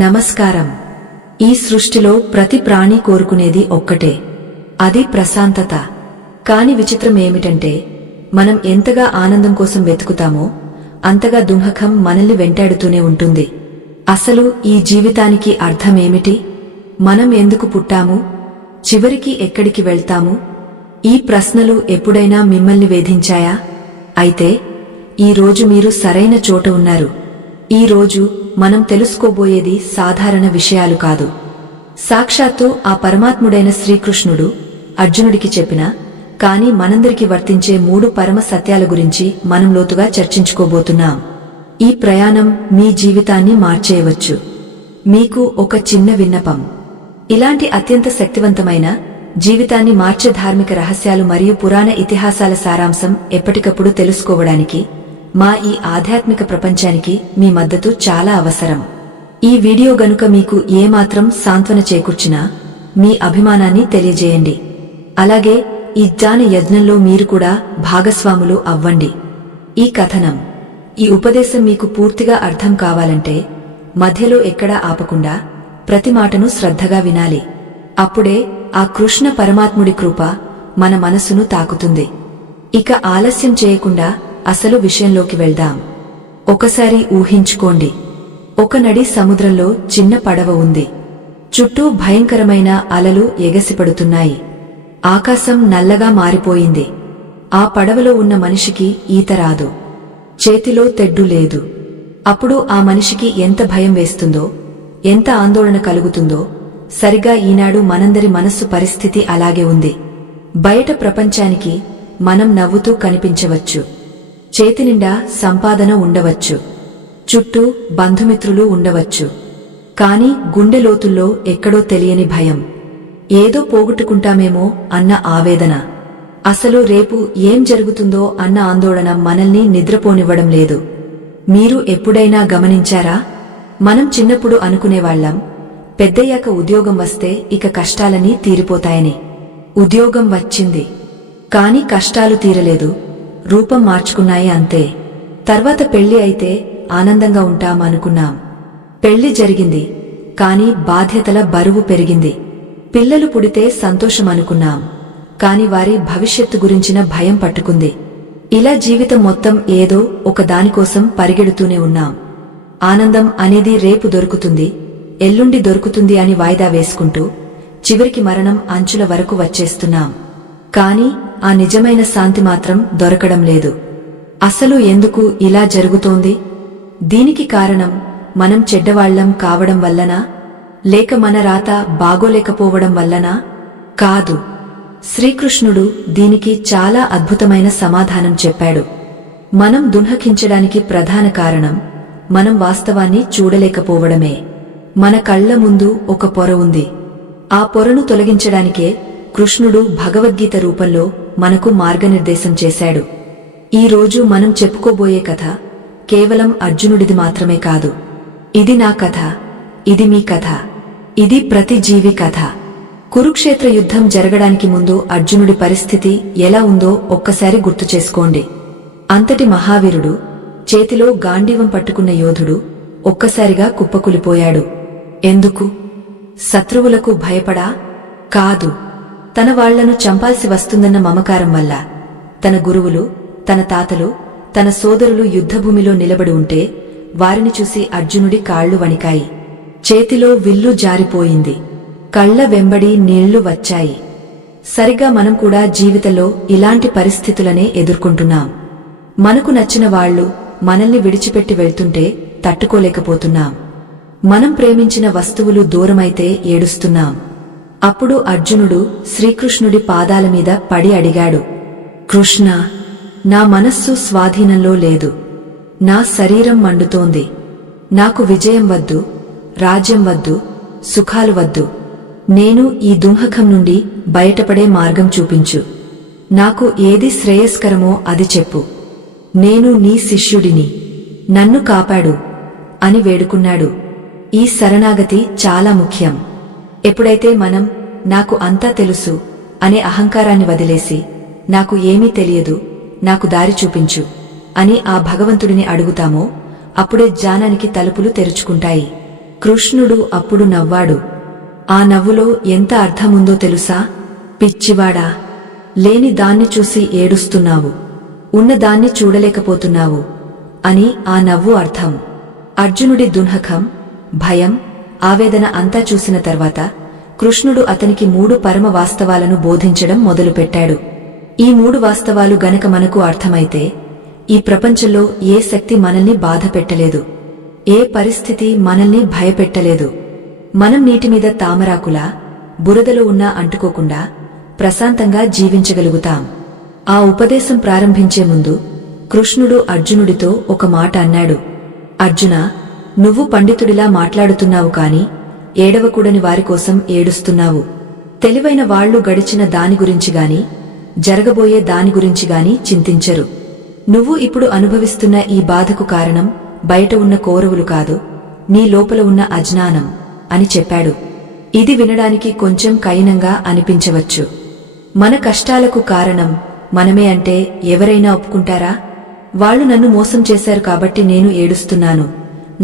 నమస్కారం. ఈ సృష్టిలో ప్రతి ప్రాణి కోరుకునేది ఒక్కటే, అది ప్రశాంతత. కాని విచిత్రం ఏమిటంటే మనం ఎంతగా ఆనందం కోసం వెతుకుతామో అంతగా దుఃఖం మనల్ని వెంటాడుతూనే ఉంటుంది. అసలు ఈ జీవితానికి అర్థమేమిటి? మనం ఎందుకు పుట్టాము? చివరికి ఎక్కడికి వెళ్తాము? ఈ ప్రశ్నలు ఎప్పుడైనా మిమ్మల్ని వేధించాయా? అయితే ఈ రోజు మీరు సరైన చోట ఉన్నారు. ఈ రోజు మనం తెలుసుకోబోయేది సాధారణ విషయాలు కాదు. సాక్షాత్తు ఆ పరమాత్ముడైన శ్రీకృష్ణుడు అర్జునుడికి చెప్పిన కాని మనందరికి వర్తించే 3 పరమ సత్యాల గురించి మనం లోతుగా చర్చించుకోబోతున్నాం. ఈ ప్రయాణం మీ జీవితాన్ని మార్చేయవచ్చు. మీకు ఒక చిన్న విన్నపం. ఇలాంటి అత్యంత శక్తివంతమైన జీవితాన్ని మార్చే ధార్మిక రహస్యాలు మరియు పురాణ ఇతిహాసాల సారాంశం ఎప్పటికప్పుడు తెలుసుకోవడానికి మా ఈ ఆధ్యాత్మిక ప్రపంచానికి మీ మద్దతు చాలా అవసరం. ఈ వీడియో గనుక మీకు ఏమాత్రం సాంత్వన చేకూర్చినా మీ అభిమానాన్ని తెలియజేయండి. అలాగే ఈ జ్ఞాన యజ్ఞంలో మీరు కూడా భాగస్వాములు అవ్వండి. ఈ కథనం, ఈ ఉపదేశం మీకు పూర్తిగా అర్థం కావాలంటే మధ్యలో ఎక్కడా ఆపకుండా ప్రతి మాటను శ్రద్ధగా వినాలి. అప్పుడే ఆ కృష్ణ పరమాత్ముడి కృప మన మనసును తాకుతుంది. ఇక ఆలస్యం చేయకుండా అసలు విషయంలోకి వెళ్దాం. ఒకసారి ఊహించుకోండి, ఒక నడి సముద్రంలో చిన్న పడవ ఉంది. చుట్టూ భయంకరమైన అలలు ఎగసిపడుతున్నాయి. ఆకాశం నల్లగా మారిపోయింది. ఆ పడవలో ఉన్న మనిషికి ఈత రాదు. చేతిలో తెడ్డు లేదు. అప్పుడు ఆ మనిషికి ఎంత భయం వేస్తుందో, ఎంత ఆందోళన కలుగుతుందో. సరిగా ఈనాడు మనందరి మనస్సు పరిస్థితి అలాగే ఉంది. బయట ప్రపంచానికి మనం నవ్వుతూ కనిపించవచ్చు. చేతినిండా సంపాదన ఉండవచ్చు. చుట్టూ బంధుమిత్రులు ఉండవచ్చు. కాని గుండె లోతుల్లో ఎక్కడో తెలియని భయం. ఏదో పోగొట్టుకుంటామేమో అన్న ఆవేదన. అసలు రేపు ఏం జరుగుతుందో అన్న ఆందోళన మనల్ని నిద్రపోనివ్వడం లేదు. మీరు ఎప్పుడైనా గమనించారా? మనం చిన్నప్పుడు అనుకునేవాళ్లం, పెద్దయ్యాక ఉద్యోగం వస్తే ఇక కష్టాలన్నీ తీరిపోతాయని. ఉద్యోగం వచ్చింది. కాని కష్టాలు తీరలేదు, రూపం మార్చుకున్నాయి అంతే. తర్వాత పెళ్లి అయితే ఆనందంగా ఉంటామనుకున్నాం. పెళ్లి జరిగింది, కాని బాధ్యతల బరువు పెరిగింది. పిల్లలు పుడితే సంతోషమనుకున్నాం, కాని వారి భవిష్యత్తు గురించిన భయం పట్టుకుంది. ఇలా జీవితం మొత్తం ఏదో ఒక దానికోసం పరిగెడుతూనే ఉన్నాం. ఆనందం అనేది రేపు దొరుకుతుంది, ఎల్లుండి దొరుకుతుంది అని వాయిదా వేసుకుంటూ చివరికి మరణం అంచుల వరకు వచ్చేస్తున్నాం. కాని ఆ నిజమైన శాంతి మాత్రం దొరకడం లేదు. అసలు ఎందుకు ఇలా జరుగుతోంది? దీనికి కారణం మనం చెడ్డవాళ్లం కావడం వల్లనా, లేక మన రాత బాగోలేకపోవడం వల్లనా? కాదు. శ్రీకృష్ణుడు దీనికి చాలా అద్భుతమైన సమాధానం చెప్పాడు. మనం దుఃఖించడానికి ప్రధాన కారణం మనం వాస్తవాన్ని చూడలేకపోవడమే. మన కళ్ల ముందు ఒక పొర ఉంది. ఆ పొరను తొలగించడానికే కృష్ణుడు భగవద్గీత రూపంలో మనకు మార్గనిర్దేశం చేశాడు. ఈ రోజు మనం చెప్పుకోబోయే కథ కేవలం అర్జునుడిది మాత్రమే కాదు. ఇది నా కథ, ఇది మీ కథ, ఇది ప్రతి జీవి కథ. కురుక్షేత్ర యుద్ధం జరగడానికి ముందు అర్జునుడి పరిస్థితి ఎలా ఉందో ఒక్కసారి గుర్తు చేసుకోండి. అంతటి మహావీరుడు, చేతిలో గాంధీవం పట్టుకున్న యోధుడు ఒక్కసారిగా కుప్పకూలిపోయాడు. ఎందుకు? శత్రువులకు భయపడా? కాదు. తన వాళ్లను చంపాల్సి వస్తుందన్న మమకారం వల్ల. తన గురువులు, తన తాతలు, తన సోదరులు యుద్ధభూమిలో నిలబడి ఉంటే వారిని చూసి అర్జునుడి కాళ్లు వణికాయి. చేతిలో విల్లు జారిపోయింది. కళ్ల వెంబడి నీళ్లు వచ్చాయి. సరిగా మనం కూడా జీవితంలో ఇలాంటి పరిస్థితులనే ఎదుర్కొంటున్నాం. మనకు నచ్చిన వాళ్లు మనల్ని విడిచిపెట్టి వెళ్తుంటే తట్టుకోలేకపోతున్నాం. మనం ప్రేమించిన వస్తువులు దూరమైతే ఏడుస్తున్నాం. అప్పుడు అర్జునుడు శ్రీకృష్ణుడి పాదాల మీద పడి అడిగాడు, కృష్ణ, నా మనస్సు స్వాధీనంలో లేదు. నా శరీరం మండుతోంది. నాకు విజయం వద్దు, రాజ్యం వద్దు, సుఖాలు వద్దు. నేను ఈ దుఃఖం నుండి బయటపడే మార్గం చూపించు. నాకు ఏది శ్రేయస్కరమో అది చెప్పు. నేను నీ శిష్యుడిని, నన్ను కాపాడు అని వేడుకున్నాడు. ఈ శరణాగతి చాలా ముఖ్యం. ఎప్పుడైతే మనం నాకు అంతా తెలుసు అనే అహంకారాన్ని వదిలేసి నాకు ఏమీ తెలియదు, నాకు దారి చూపించు అని ఆ భగవంతుడిని అడుగుతామో అప్పుడే జ్ఞానానికి తలుపులు తెరుచుకుంటాయి. కృష్ణుడు అప్పుడు నవ్వాడు. ఆ నవ్వులో ఎంత అర్థముందో తెలుసా? పిచ్చివాడా, లేని దాన్ని చూసి ఏడుస్తున్నావు, ఉన్నదాన్ని చూడలేకపోతున్నావు అని ఆ నవ్వు అర్థం. అర్జునుడి దున్హకం, భయం, ఆవేదన అంతా చూసిన తర్వాత కృష్ణుడు అతనికి 3 పరమ వాస్తవాలను బోధించడం మొదలుపెట్టాడు. ఈ 3 వాస్తవాలు గనక మనకు అర్థమైతే ఈ ప్రపంచంలో ఏ శక్తి మనల్ని బాధ పెట్టలేదు, ఏ పరిస్థితి మనల్ని భయపెట్టలేదు. మనం నీటిమీద తామరాకులా బురదలో ఉన్నా అంటుకోకుండా ప్రశాంతంగా జీవించగలుగుతాం. ఆ ఉపదేశం ప్రారంభించే ముందు కృష్ణుడు అర్జునుడితో ఒక మాట అన్నాడు. అర్జునా, నువ్వు పండితుడిలా మాట్లాడుతున్నావు కాని ఏడవకూడని వారికోసం ఏడుస్తున్నావు. తెలివైన వాళ్లు గడిచిన దాని గురించి గాని జరగబోయే దాని గురించి గాని చింతించరు. నువ్వు ఇప్పుడు అనుభవిస్తున్న ఈ బాధకు కారణం బయట ఉన్న కౌరవులు కాదు, నీ లోపల ఉన్న అజ్ఞానం అని చెప్పాడు. ఇది వినడానికి కొంచెం కఠినంగా అనిపించవచ్చు. మన కష్టాలకు కారణం మనమే అంటే ఎవరైనా ఒప్పుకుంటారా? వాళ్లు నన్ను మోసం చేశారు కాబట్టి నేను ఏడుస్తున్నాను,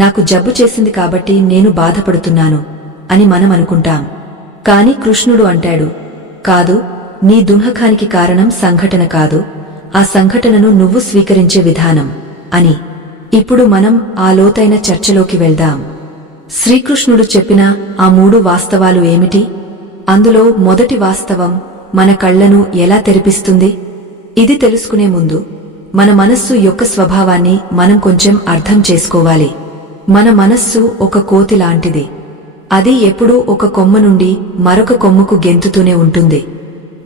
నాకు జబ్బు చేసింది కాబట్టి నేను బాధపడుతున్నాను అని మనం అనుకుంటాం. కాని కృష్ణుడు అంటాడు, కాదు, నీ దున్హకానికి కారణం సంఘటన కాదు, ఆ సంఘటనను నువ్వు స్వీకరించే విధానం అని. ఇప్పుడు మనం ఆ లోతైన చర్చలోకి వెళ్దాం. శ్రీకృష్ణుడు చెప్పిన ఆ 3 వాస్తవాలు ఏమిటి? అందులో మొదటి వాస్తవం మన కళ్లను ఎలా తెరిపిస్తుంది. ఇది తెలుసుకునే ముందు మన మనస్సు యొక్క స్వభావాన్ని మనం కొంచెం అర్థం చేసుకోవాలి. మన మనస్సు ఒక కోతి లాంటిది. అది ఎప్పుడూ ఒక కొమ్మ నుండి మరొక కొమ్మకు గెంతుతూనే ఉంటుంది.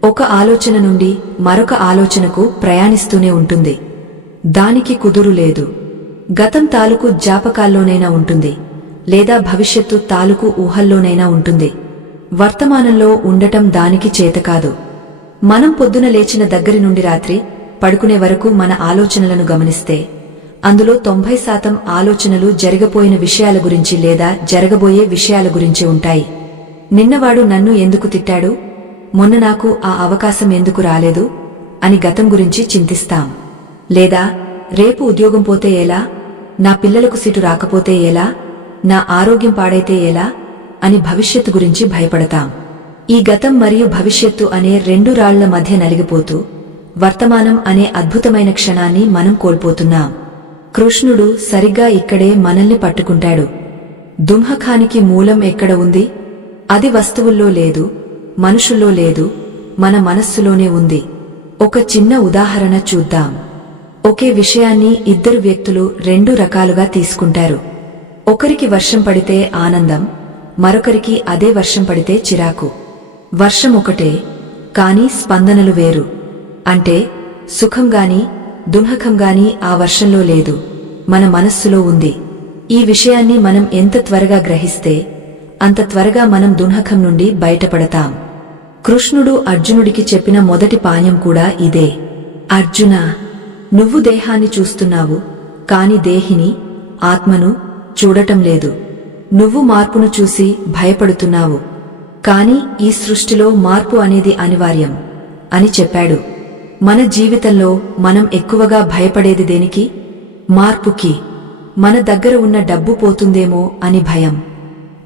ఒక ఆలోచన నుండి మరొక ఆలోచనకు ప్రయాణిస్తూనే ఉంటుంది. దానికి కుదురు లేదు. గతం తాలూకు జ్ఞాపకాల్లోనైనా ఉంటుంది, లేదా భవిష్యత్తు తాలూకు ఊహల్లోనైనా ఉంటుంది. వర్తమానంలో ఉండటం దానికి చేతకాదు. మనం పొద్దున లేచిన దగ్గరి నుండి రాత్రి పడుకునే వరకు మన ఆలోచనలను గమనిస్తే అందులో 90% ఆలోచనలు జరగబోయిన విషయాల గురించి లేదా జరగబోయే విషయాల గురించి ఉంటాయి. నిన్నవాడు నన్ను ఎందుకు తిట్టాడు, మొన్న నాకు ఆ అవకాశం ఎందుకు రాలేదు అని గతం గురించి చింతిస్తాం. లేదా రేపు ఉద్యోగం పోతే ఎలా, నా పిల్లలకు సీటు రాకపోతే ఎలా, నా ఆరోగ్యం పాడైతే ఎలా అని భవిష్యత్తు గురించి భయపడతాం. ఈ గతం మరియు భవిష్యత్తు అనే 2 రాళ్ల మధ్య నలిగిపోతూ వర్తమానం అనే అద్భుతమైన క్షణాన్ని మనం కోల్పోతున్నాం. కృష్ణుడు సరిగ్గా ఇక్కడే మనల్ని పట్టుకుంటాడు. దున్హకానికి మూలం ఎక్కడ ఉంది? అది వస్తువుల్లో లేదు, మనుషుల్లో లేదు, మన మనస్సులోనే ఉంది. ఒక చిన్న ఉదాహరణ చూద్దాం. ఒకే విషయాన్ని 2 వ్యక్తులు 2 రకాలుగా తీసుకుంటారు. ఒకరికి వర్షం పడితే ఆనందం, మరొకరికి అదే వర్షం పడితే చిరాకు. వర్షం ఒకటే, కాని స్పందనలు వేరు. అంటే సుఖంగాని దున్హకంగాని ఆ వర్షంలో లేదు, మన మనస్సులో ఉంది. ఈ విషయాన్ని మనం ఎంత త్వరగా గ్రహిస్తే అంత త్వరగా మనం దున్హకం నుండి బయటపడతాం. కృష్ణుడు అర్జునుడికి చెప్పిన మొదటి పాఠం కూడా ఇదే. అర్జునా, నువ్వు దేహాన్ని చూస్తున్నావు, కాని దేహిని, ఆత్మను చూడటం లేదు. నువ్వు మార్పును చూసి భయపడుతున్నావు, కాని ఈ సృష్టిలో మార్పు అనేది అనివార్యం అని చెప్పాడు. మన జీవితంలో మనం ఎక్కువగా భయపడేది దేనికి? మార్పుకి. మన దగ్గర ఉన్న డబ్బు పోతుందేమో అని భయం,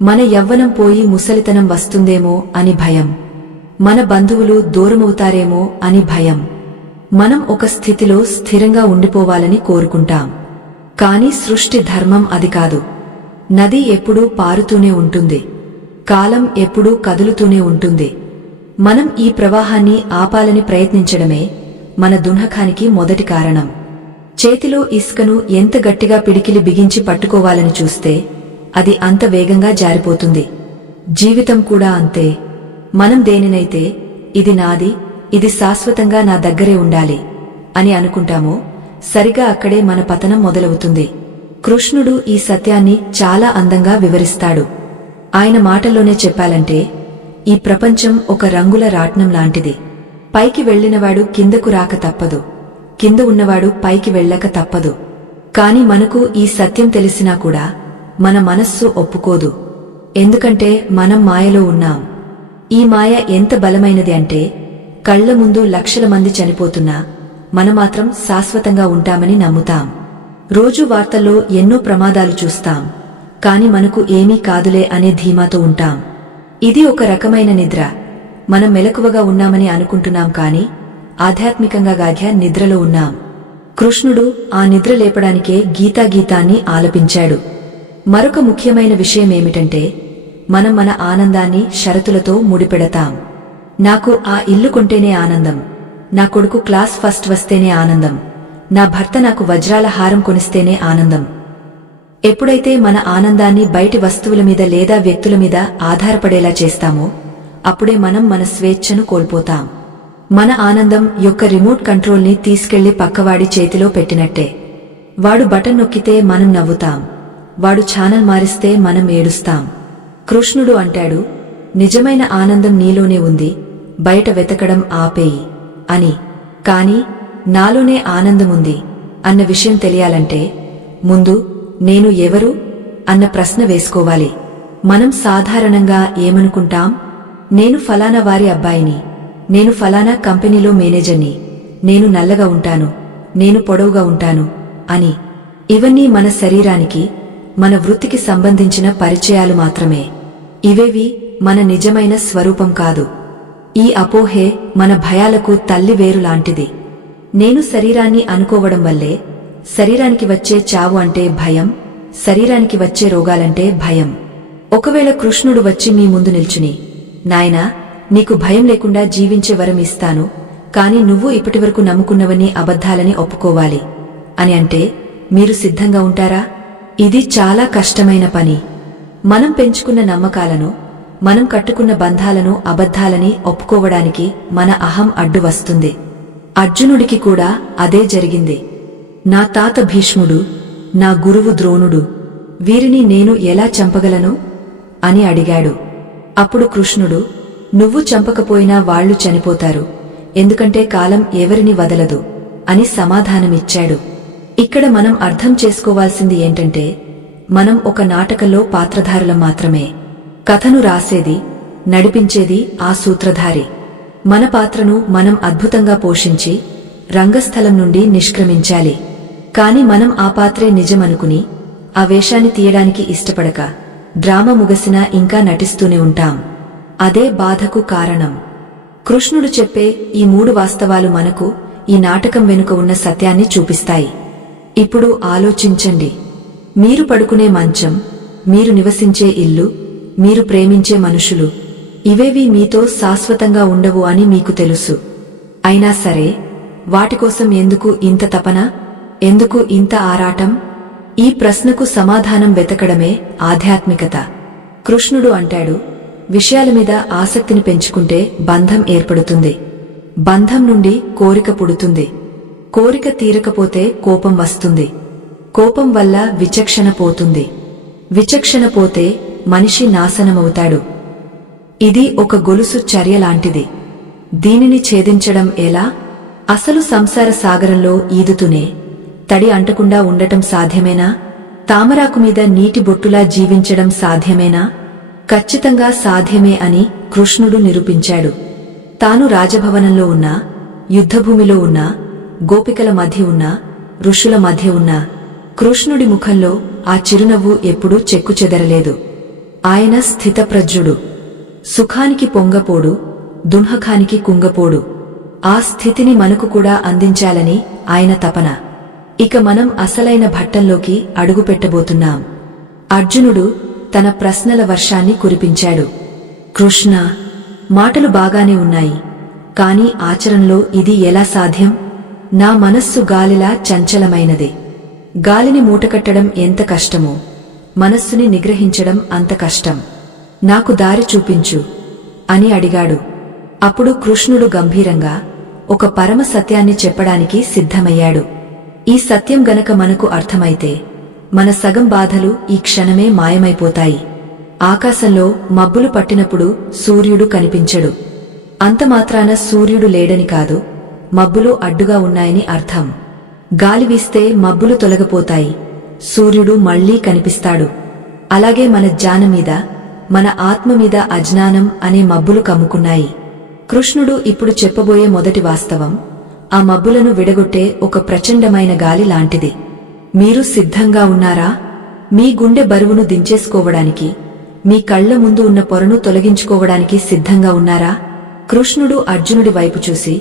మన యవ్వనం పోయి ముసలితనం వస్తుందేమో అని భయం, మన బంధువులు దూరమవుతారేమో అని భయం. మనం ఒక స్థితిలో స్థిరంగా ఉండిపోవాలని కోరుకుంటాం. కాని సృష్టి ధర్మం అది కాదు. నది ఎప్పుడూ పారుతూనే ఉంటుంది, కాలం ఎప్పుడూ కదులుతూనే ఉంటుంది. మనం ఈ ప్రవాహాన్ని ఆపాలని ప్రయత్నించడమే మన దున్హకానికి మొదటి కారణం. చేతిలో ఇసుకను ఎంత గట్టిగా పిడికిలి బిగించి పట్టుకోవాలని చూస్తే అది అంత వేగంగా జారిపోతుంది. జీవితం కూడా అంతే. మనం దేనినైతే ఇది నాది, ఇది శాశ్వతంగా నా దగ్గరే ఉండాలి అని అనుకుంటామో సరిగా అక్కడే మన పతనం మొదలవుతుంది. కృష్ణుడు ఈ సత్యాన్ని చాలా అందంగా వివరిస్తాడు. ఆయన మాటల్లోనే చెప్పాలంటే ఈ ప్రపంచం ఒక రంగుల రాట్నం లాంటిది. పైకి వెళ్లినవాడు కిందకు రాక తప్పదు, కింద ఉన్నవాడు పైకి వెళ్ళక తప్పదు. కాని మనకు ఈ సత్యం తెలిసినా కూడా మన మనస్సు ఒప్పుకోదు. ఎందుకంటే మనం మాయలో ఉన్నాం. ఈ మాయ ఎంత బలమైనది అంటే కళ్ల ముందు లక్షల మంది చనిపోతున్నా మనమాత్రం శాశ్వతంగా ఉంటామని నమ్ముతాం. రోజు వార్తల్లో ఎన్నో ప్రమాదాలు చూస్తాం, కాని మనకు ఏమీ కాదులే అనే ధీమాతో ఉంటాం. ఇది ఒక రకమైన నిద్ర. మనం మెలకువగా ఉన్నామని అనుకుంటున్నాం కాని ఆధ్యాత్మికంగా గాఘ్య నిద్రలో ఉన్నాం. కృష్ణుడు ఆ నిద్ర లేపడానికే గీతాగీతాన్ని ఆలపించాడు. మరొక ముఖ్యమైన విషయమేమిటంటే మనం మన ఆనందాన్ని షరతులతో ముడిపెడతాం. నాకు ఆ ఇల్లు కొంటేనే ఆనందం, నా కొడుకు క్లాస్ ఫస్ట్ వస్తేనే ఆనందం, నా భర్త నాకు వజ్రాల హారం కొనిస్తేనే ఆనందం. ఎప్పుడైతే మన ఆనందాన్ని బయటి వస్తువుల మీద లేదా వ్యక్తుల మీద ఆధారపడేలా చేస్తామో అప్పుడే మనం మన స్వేచ్ఛను కోల్పోతాం. మన ఆనందం యొక్క రిమోట్ కంట్రోల్ని తీసుకెళ్లి పక్కవాడి చేతిలో పెట్టినట్టే. వాడు బటన్ నొక్కితే మనం నవ్వుతాం, వాడు ఛానల్ మారిస్తే మనం ఏడుస్తాం. కృష్ణుడు అంటాడు, నిజమైన ఆనందం నీలోనే ఉంది, బయట వెతకడం ఆపేయి అని. కాని నాలోనే ఆనందముంది అన్న విషయం తెలియాలంటే ముందు నేను ఎవరు అన్న ప్రశ్న వేసుకోవాలి. మనం సాధారణంగా ఏమనుకుంటాం? నేను ఫలానా వారి అబ్బాయిని, నేను ఫలానా కంపెనీలో మేనేజర్ని, నేను నల్లగా ఉంటాను, నేను పొడవుగా ఉంటాను అని. ఇవన్నీ మన శరీరానికి, మన వృత్తికి సంబంధించిన పరిచయాలు మాత్రమే. ఇవేవి మన నిజమైన స్వరూపం కాదు. ఈ అపోహే మన భయాలకు తల్లి వేరు లాంటిది. నేను శరీరాన్ని అనుకోవడం వల్లే శరీరానికి వచ్చే చావు అంటే భయం, శరీరానికి వచ్చే రోగాలంటే భయం. ఒకవేళ కృష్ణుడు వచ్చి మీ ముందు నిల్చుని, నాయనా నీకు భయం లేకుండా జీవించే వరం ఇస్తాను, కాని నువ్వు ఇప్పటివరకు నమ్ముకున్నవన్నీ అబద్ధాలని ఒప్పుకోవాలి అని అంటే మీరు సిద్ధంగా ఉంటారా? ఇది చాలా కష్టమైన పని. మనం పెంచుకున్న నమ్మకాలను, మనం కట్టుకున్న బంధాలను అబద్ధాలని ఒప్పుకోవడానికి మన అహం అడ్డు వస్తుంది. అర్జునుడికి కూడా అదే జరిగింది. నా తాత భీష్ముడు, నా గురువు ద్రోణుడు, వీరిని నేను ఎలా చంపగలను అని అడిగాడు. అప్పుడు కృష్ణుడు, నువ్వు చంపకపోయినా వాళ్లు చనిపోతారు, ఎందుకంటే కాలం ఎవరిని వదలదు అని సమాధానమిచ్చాడు. ఇక్కడ మనం అర్థం చేసుకోవాల్సింది ఏంటంటే మనం ఒక నాటకంలో పాత్రధారులం మాత్రమే. కథను రాసేది, నడిపించేది ఆ సూత్రధారి. మన పాత్రను మనం అద్భుతంగా పోషించి రంగస్థలం నుండి నిష్క్రమించాలి. కాని మనం ఆ పాత్రే నిజమనుకుని ఆ వేషాన్ని తీయడానికి ఇష్టపడక డ్రామా ముగసినా ఇంకా నటిస్తూనే ఉంటాం. అదే బాధకు కారణం. కృష్ణుడు చెప్పే ఈ 3 వాస్తవాలు మనకు ఈ నాటకం వెనుక ఉన్న సత్యాన్ని చూపిస్తాయి. ఇప్పుడు ఆలోచించండి. మీరు పడుకునే మంచం, మీరు నివసించే ఇల్లు, మీరు ప్రేమించే మనుషులు, ఇవేవి మీతో శాశ్వతంగా ఉండవు అని మీకు తెలుసు. అయినా సరే వాటికోసం ఎందుకు ఇంత తపన, ఎందుకు ఇంత ఆరాటం? ఈ ప్రశ్నకు సమాధానం వెతకడమే ఆధ్యాత్మికత. కృష్ణుడు అంటాడు, విషయాల మీద ఆసక్తిని పెంచుకుంటే బంధం ఏర్పడుతుంది, బంధం నుండి కోరిక పుడుతుంది, కోరిక తీరకపోతే కోపం వస్తుంది, కోపం వల్ల విచక్షణ పోతుంది, విచక్షణ పోతే మనిషి నాశనమవుతాడు. ఇది ఒక గొలుసు చర్య లాంటిది. దీనిని ఛేదించడం ఎలా? అసలు సంసార సాగరంలో ఈదుతూనే తడి అంటకుండా ఉండటం సాధ్యమేనా? తామరాకు మీద నీటి బొట్టులా జీవించడం సాధ్యమేనా? ఖచ్చితంగా సాధ్యమే అని కృష్ణుడు నిరూపించాడు. తాను రాజభవనంలో ఉన్నా, యుద్ధభూమిలో ఉన్నా, గోపికల మధ్య ఉన్నా, ఋషుల మధ్య ఉన్నా కృష్ణుడి ముఖంలో ఆ చిరునవ్వు ఎప్పుడూ చెక్కుచెదరలేదు. ఆయన స్థితప్రజ్ఞుడు. సుఖానికి పొంగపోడు, దున్హకానికి కుంగపోడు. ఆ స్థితిని మనకు కూడా అందించాలని ఆయన తపన. ఇక మనం అసలైన భట్టంలోకి అడుగుపెట్టబోతున్నాం. అర్జునుడు తన ప్రశ్నల వర్షాన్ని కురిపించాడు. కృష్ణ, మాటలు బాగానే ఉన్నాయి, కాని ఆచరణలో ఇది ఎలా సాధ్యం? నా మనస్సు గాలిలా చంచలమైనది. గాలిని మూటకట్టడం ఎంత కష్టమో మనస్సుని నిగ్రహించడం అంత కష్టం. నాకు దారి చూపించు అని అడిగాడు. అప్పుడు కృష్ణుడు గంభీరంగా ఒక పరమ సత్యాన్ని చెప్పడానికి సిద్ధమయ్యాడు. ఈ సత్యం గనక మనకు అర్థమైతే మన సగం బాధలు ఈ క్షణమే మాయమైపోతాయి. ఆకాశంలో మబ్బులు పట్టినప్పుడు సూర్యుడు కనిపించడు. అంతమాత్రాన సూర్యుడు లేడని కాదు, మబ్బులు అడ్డుగా ఉన్నాయని అర్థం. గాలి వీస్తే మబ్బులు తొలగిపోతాయి, సూర్యుడు మళ్లీ కనిపిస్తాడు. అలాగే మన జ్ఞానం మీద, మన ఆత్మ మీద అజ్ఞానం అనే మబ్బులు కమ్ముకున్నాయి. కృష్ణుడు ఇప్పుడు చెప్పబోయే మొదటి వాస్తవం ఆ మబ్బులను విడగొట్టే ఒక ప్రచండమైన గాలి లాంటిది. మీరు సిద్ధంగా ఉన్నారా? మీ గుండె బరువును దించేసుకోవడానికి, మీ కళ్ల ముందు ఉన్న పొరను తొలగించుకోవడానికి సిద్ధంగా ఉన్నారా? కృష్ణుడు అర్జునుడి వైపు చూసి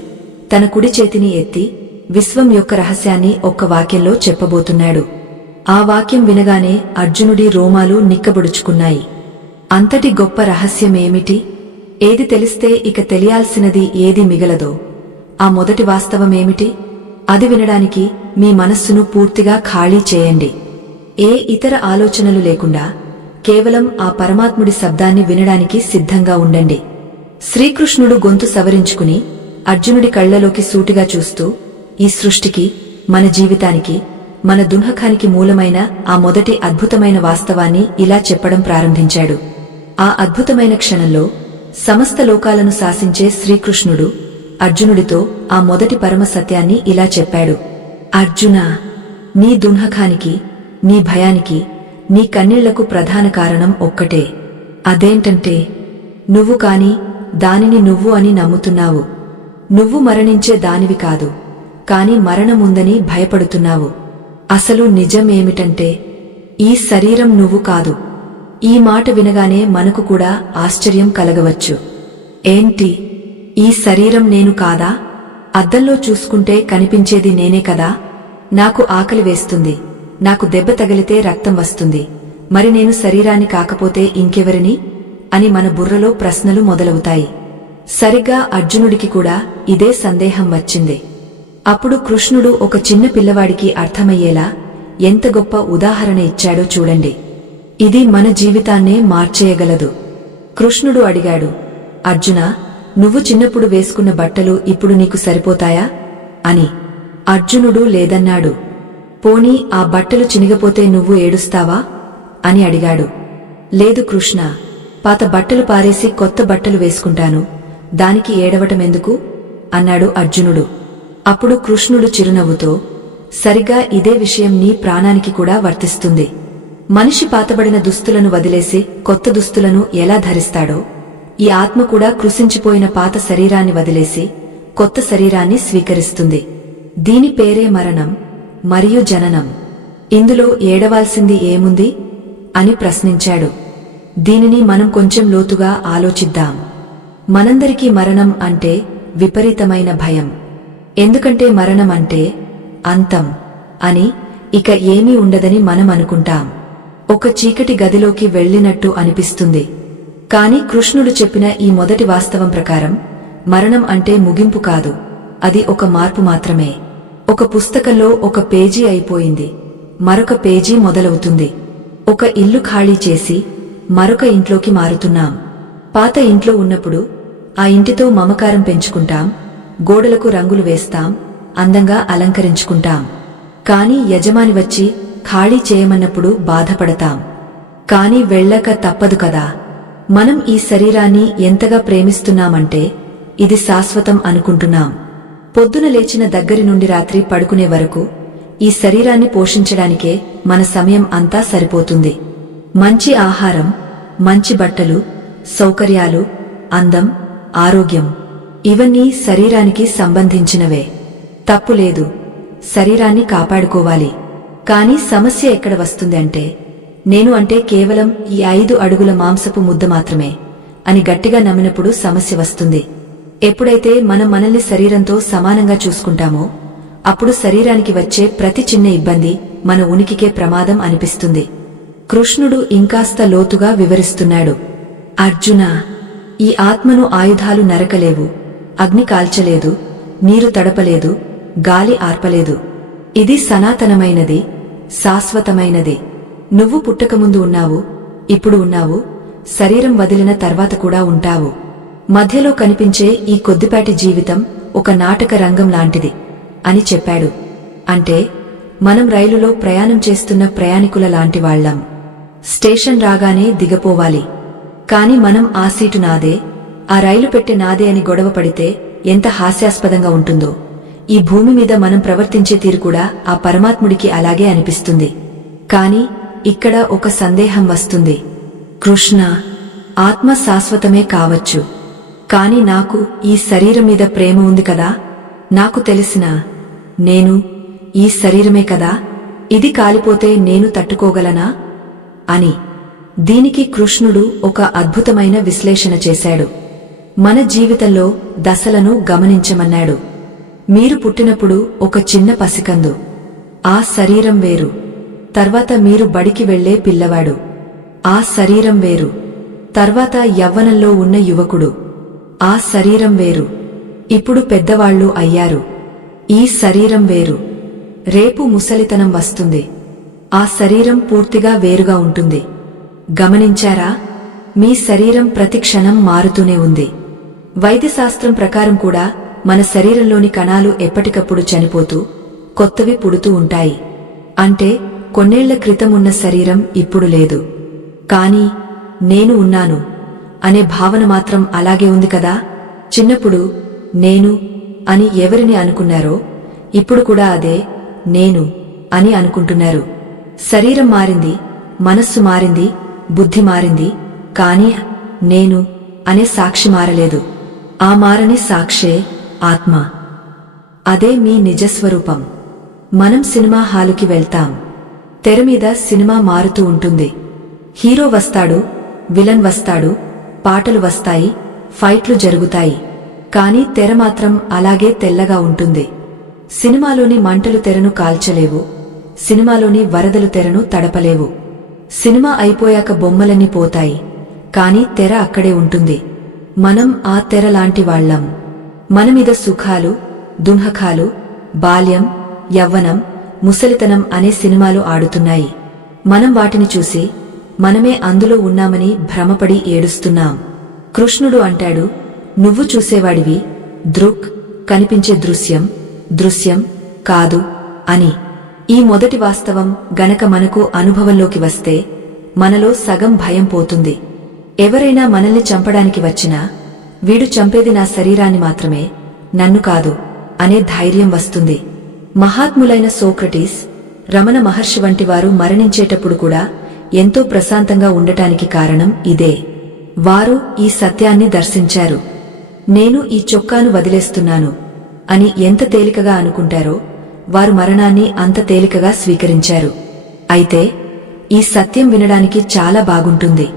తన కుడి చేతిని ఎత్తి విశ్వం యొక్క రహస్యాన్ని ఒక్క వాక్యంలో చెప్పబోతున్నాడు. ఆ వాక్యం వినగానే అర్జునుడి రోమాలు నిక్కబొడుచుకున్నాయి. అంతటి గొప్ప రహస్యమేమిటి? ఏది తెలిస్తే ఇక తెలియాల్సినది ఏది మిగలదో ఆ మొదటి వాస్తవమేమిటి? అది వినడానికి మీ మనస్సును పూర్తిగా ఖాళీ చేయండి. ఏ ఇతర ఆలోచనలు లేకుండా కేవలం ఆ పరమాత్ముడి శబ్దాన్ని వినడానికి సిద్ధంగా ఉండండి. శ్రీకృష్ణుడు గొంతు సవరించుకుని అర్జునుడి కళ్లలోకి సూటిగా చూస్తూ ఈ సృష్టికి, మన జీవితానికి, మన దుఃఖానికి మూలమైన ఆ మొదటి అద్భుతమైన వాస్తవాన్ని ఇలా చెప్పడం ప్రారంభించాడు. ఆ అద్భుతమైన క్షణంలో సమస్త లోకాలను శాసించే శ్రీకృష్ణుడు అర్జునుడితో ఆ మొదటి పరమ సత్యాన్ని ఇలా చెప్పాడు. అర్జునా, నీ దుఃఖానికి, నీ భయానికి, నీ కన్నీళ్లకు ప్రధాన కారణం ఒక్కటే. అదేంటంటే నువ్వు కాని దానిని నువ్వు అని నమ్ముతున్నావు. నువ్వు మరణించే దానివి కాదు, కాని మరణముందని భయపడుతున్నావు. అసలు నిజమేమిటంటే ఈ శరీరం నువ్వు కాదు. ఈ మాట వినగానే మనకు కూడా ఆశ్చర్యం కలగవచ్చు. ఏంటి, ఈ శరీరం నేను కాదా? అద్దంలో చూసుకుంటే కనిపించేది నేనే కదా? నాకు ఆకలి వేస్తుంది, నాకు దెబ్బ తగిలితే రక్తం వస్తుంది, మరి నేను శరీరాన్ని కాకపోతే ఇంకెవరిని అని మన బుర్రలో ప్రశ్నలు మొదలవుతాయి. సరిగ్గా అర్జునుడికి కూడా ఇదే సందేహం వచ్చింది. అప్పుడు కృష్ణుడు ఒక చిన్న పిల్లవాడికి అర్థమయ్యేలా ఎంత గొప్ప ఉదాహరణ ఇచ్చాడో చూడండి. ఇది మన జీవితాన్నే మార్చేయగలదు. కృష్ణుడు అడిగాడు, అర్జునా, నువ్వు చిన్నప్పుడు వేసుకున్న బట్టలు ఇప్పుడు నీకు సరిపోతాయా అని. అర్జునుడు లేదన్నాడు. పోనీ ఆ బట్టలు చినిగపోతే నువ్వు ఏడుస్తావా అని అడిగాడు. లేదు కృష్ణ, పాత బట్టలు పారేసి కొత్త బట్టలు వేసుకుంటాను, దానికి ఏడవటమెందుకు అన్నాడు అర్జునుడు. అప్పుడు కృష్ణుడు చిరునవ్వుతో, సరిగ్గా ఇదే విషయం నీ ప్రాణానికి కూడా వర్తిస్తుంది. మనిషి పాతబడిన దుస్తులను వదిలేసి కొత్త దుస్తులను ఎలా ధరిస్తాడో, ఈ ఆత్మ కూడా కృశించిపోయిన పాత శరీరాన్ని వదిలేసి కొత్త శరీరాన్ని స్వీకరిస్తుంది. దీని పేరే మరణం మరియు జననం. ఇందులో ఏడవాల్సింది ఏముంది అని ప్రశ్నించాడు. దీనిని మనం కొంచెం లోతుగా ఆలోచిద్దాం. మనందరికీ మరణం అంటే విపరీతమైన భయం. ఎందుకంటే మరణం అంటే అంతం అని, ఇక ఏమీ ఉండదని మనం అనుకుంటాం. ఒక చీకటి గదిలోకి వెళ్లినట్టు అనిపిస్తుంది. కాని కృష్ణుడు చెప్పిన ఈ మొదటి వాస్తవం ప్రకారం మరణం అంటే ముగింపు కాదు, అది ఒక మార్పు మాత్రమే. ఒక పుస్తకంలో ఒక పేజీ అయిపోయింది, మరొక పేజీ మొదలవుతుంది. ఒక ఇల్లు ఖాళీ చేసి మరొక ఇంట్లోకి మారుతున్నాం. పాత ఇంట్లో ఉన్నప్పుడు ఆ ఇంటితో మమకారం పెంచుకుంటాం, గోడలకు రంగులు వేస్తాం, అందంగా అలంకరించుకుంటాం. కాని యజమాని వచ్చి ఖాళీ చేయమన్నప్పుడు బాధపడతాం. కాని వెళ్ళక తప్పదు కదా. మనం ఈ శరీరాన్ని ఎంతగా ప్రేమిస్తున్నామంటే ఇది శాశ్వతం అనుకుంటున్నాం. పొద్దున లేచిన దగ్గరి నుండి రాత్రి పడుకునే వరకు ఈ శరీరాన్ని పోషించడానికే మన సమయం అంతా సరిపోతుంది. మంచి ఆహారం, మంచి బట్టలు, సౌకర్యాలు, అందం, ఆరోగ్యం, ఇవన్నీ శరీరానికి సంబంధించినవే. తప్పులేదు, శరీరాన్ని కాపాడుకోవాలి. కాని సమస్య ఎక్కడ వస్తుంది అంటే, నేను అంటే కేవలం ఈ 5 అడుగుల మాంసపు ముద్ద మాత్రమే అని గట్టిగా నమ్మినప్పుడు సమస్య వస్తుంది. ఎప్పుడైతే మనం మనల్ని శరీరంతో సమానంగా చూసుకుంటామో అప్పుడు శరీరానికి వచ్చే ప్రతి చిన్న ఇబ్బంది మన ఉనికికే ప్రమాదం అనిపిస్తుంది. కృష్ణుడు ఇంకాస్త లోతుగా వివరిస్తున్నాడు. అర్జునా, ఈ ఆత్మను ఆయుధాలు నరకలేవు, అగ్ని కాల్చలేదు, నీరు తడపలేదు, గాలి ఆర్పలేదు. ఇది సనాతనమైనది, శాశ్వతమైనది. నువ్వు పుట్టకముందు ఉన్నావు, ఇప్పుడు ఉన్నావు, శరీరం వదిలిన తర్వాత కూడా ఉంటావు. మధ్యలో కనిపించే ఈ కొద్దిపాటి జీవితం ఒక నాటక రంగం లాంటిది అని చెప్పాడు. అంటే మనం రైలులో ప్రయాణం చేస్తున్న ప్రయాణికుల లాంటి వాళ్లం. స్టేషన్ రాగానే దిగపోవాలి. కాని మనం ఆ సీటు నాదే, ఆ రైలు పెట్టె నాదే అని గొడవ పడితే ఎంత హాస్యాస్పదంగా ఉంటుందో, ఈ భూమి మీద మనం ప్రవర్తించే తీరు కూడా ఆ పరమాత్ముడికి అలాగే అనిపిస్తుంది. కాని ఇక్కడ ఒక సందేహం వస్తుంది. కృష్ణ, ఆత్మ శాశ్వతమే కావచ్చు, కాని నాకు ఈ శరీరం మీద ప్రేమ ఉంది కదా. నాకు తెలిసిన నేను ఈ శరీరమే కదా. ఇది కాలిపోతే నేను తట్టుకోగలనా అని. దీనికి కృష్ణుడు ఒక అద్భుతమైన విశ్లేషణ చేశాడు. మన జీవితంలో దశలను గమనించమన్నాడు. మీరు పుట్టినప్పుడు ఒక చిన్న పసికందు. ఆ శరీరం వేరు. తర్వాత మీరు బడికి వెళ్లే పిల్లవాడు. ఆ శరీరం వేరు. తర్వాత యవ్వనంలో ఉన్న యువకుడు. ఆ శరీరం వేరు. ఇప్పుడు పెద్దవాళ్లు అయ్యారు. ఈ శరీరం వేరు. రేపు ముసలితనం వస్తుంది. ఆ శరీరం పూర్తిగా వేరుగా ఉంటుంది. గమనించారా? మీ శరీరం ప్రతి క్షణం మారుతూనే ఉంది. వైద్యశాస్త్రం ప్రకారం కూడా మన శరీరంలోని కణాలు ఎప్పటికప్పుడు చనిపోతూ కొత్తవి పుడుతూ ఉంటాయి. అంటే కొన్నేళ్ల క్రితం ఉన్న శరీరం ఇప్పుడు లేదు. కానీ నేను ఉన్నాను అనే భావన మాత్రం అలాగే ఉంది కదా. చిన్నప్పుడు నేను అని ఎవరిని అనుకున్నారో ఇప్పుడు కూడా అదే నేను అని అనుకుంటున్నారు. శరీరం మారింది, మనస్సు మారింది, బుద్ధి మారింది, కానీ నేను అనే సాక్షి మారలేదు. ఆ మారని సాక్షే ఆత్మ. అదే మీ నిజస్వరూపం. మనం సినిమా హాలుకి వెళ్తాం. తెరమీద సినిమా మారుతూ ఉంటుంది. హీరో వస్తాడు, విలన్ వస్తాడు, పాటలు వస్తాయి, ఫైట్లు జరుగుతాయి. కానీ తెర మాత్రం అలాగే తెల్లగా ఉంటుంది. సినిమాలోని మంటలు తెరను కాల్చలేవు. సినిమాలోని వరదలు తెరను తడపలేవు. సినిమా అయిపోయాక బొమ్మలన్నీ పోతాయి, కాని తెర అక్కడే ఉంటుంది. మనం ఆ తెర లాంటి వాళ్లం. మనమీద సుఖాలు, దుఃఖాలు, బాల్యం, యవ్వనం, ముసలితనం అనే సినిమాలు ఆడుతున్నాయి. మనం వాటిని చూసి మనమే అందులో ఉన్నామని భ్రమపడి ఏడుస్తున్నాం. కృష్ణుడు అంటాడు, నువ్వు చూసేవాడివి దృక్, కనిపించే దృశ్యం, దృశ్యం కాదు అని. ఈ మొదటి వాస్తవం గనక మనకు అనుభవంలోకి వస్తే మనలో సగం భయం పోతుంది. ఎవరైనా మనల్ని చంపడానికి వచ్చినా వీడు చంపేది నా శరీరాన్ని మాత్రమే, నన్ను కాదు అనే ధైర్యం వస్తుంది. మహాత్ములైన సోక్రటీస్, రమణ మహర్షి వంటి వారు మరణించేటప్పుడు కూడా ఎంతో ప్రశాంతంగా ఉండటానికి కారణం ఇదే. వారు ఈ సత్యాన్ని దర్శించారు. నేను ఈ చొక్కాను వదిలేస్తున్నాను అని ఎంత తేలికగా అనుకుంటారో వారు మరణాన్ని అంత తేలికగా స్వీకరించారు. అయితే ఈ సత్యం వినడానికి చాలా బాగుంటుంది,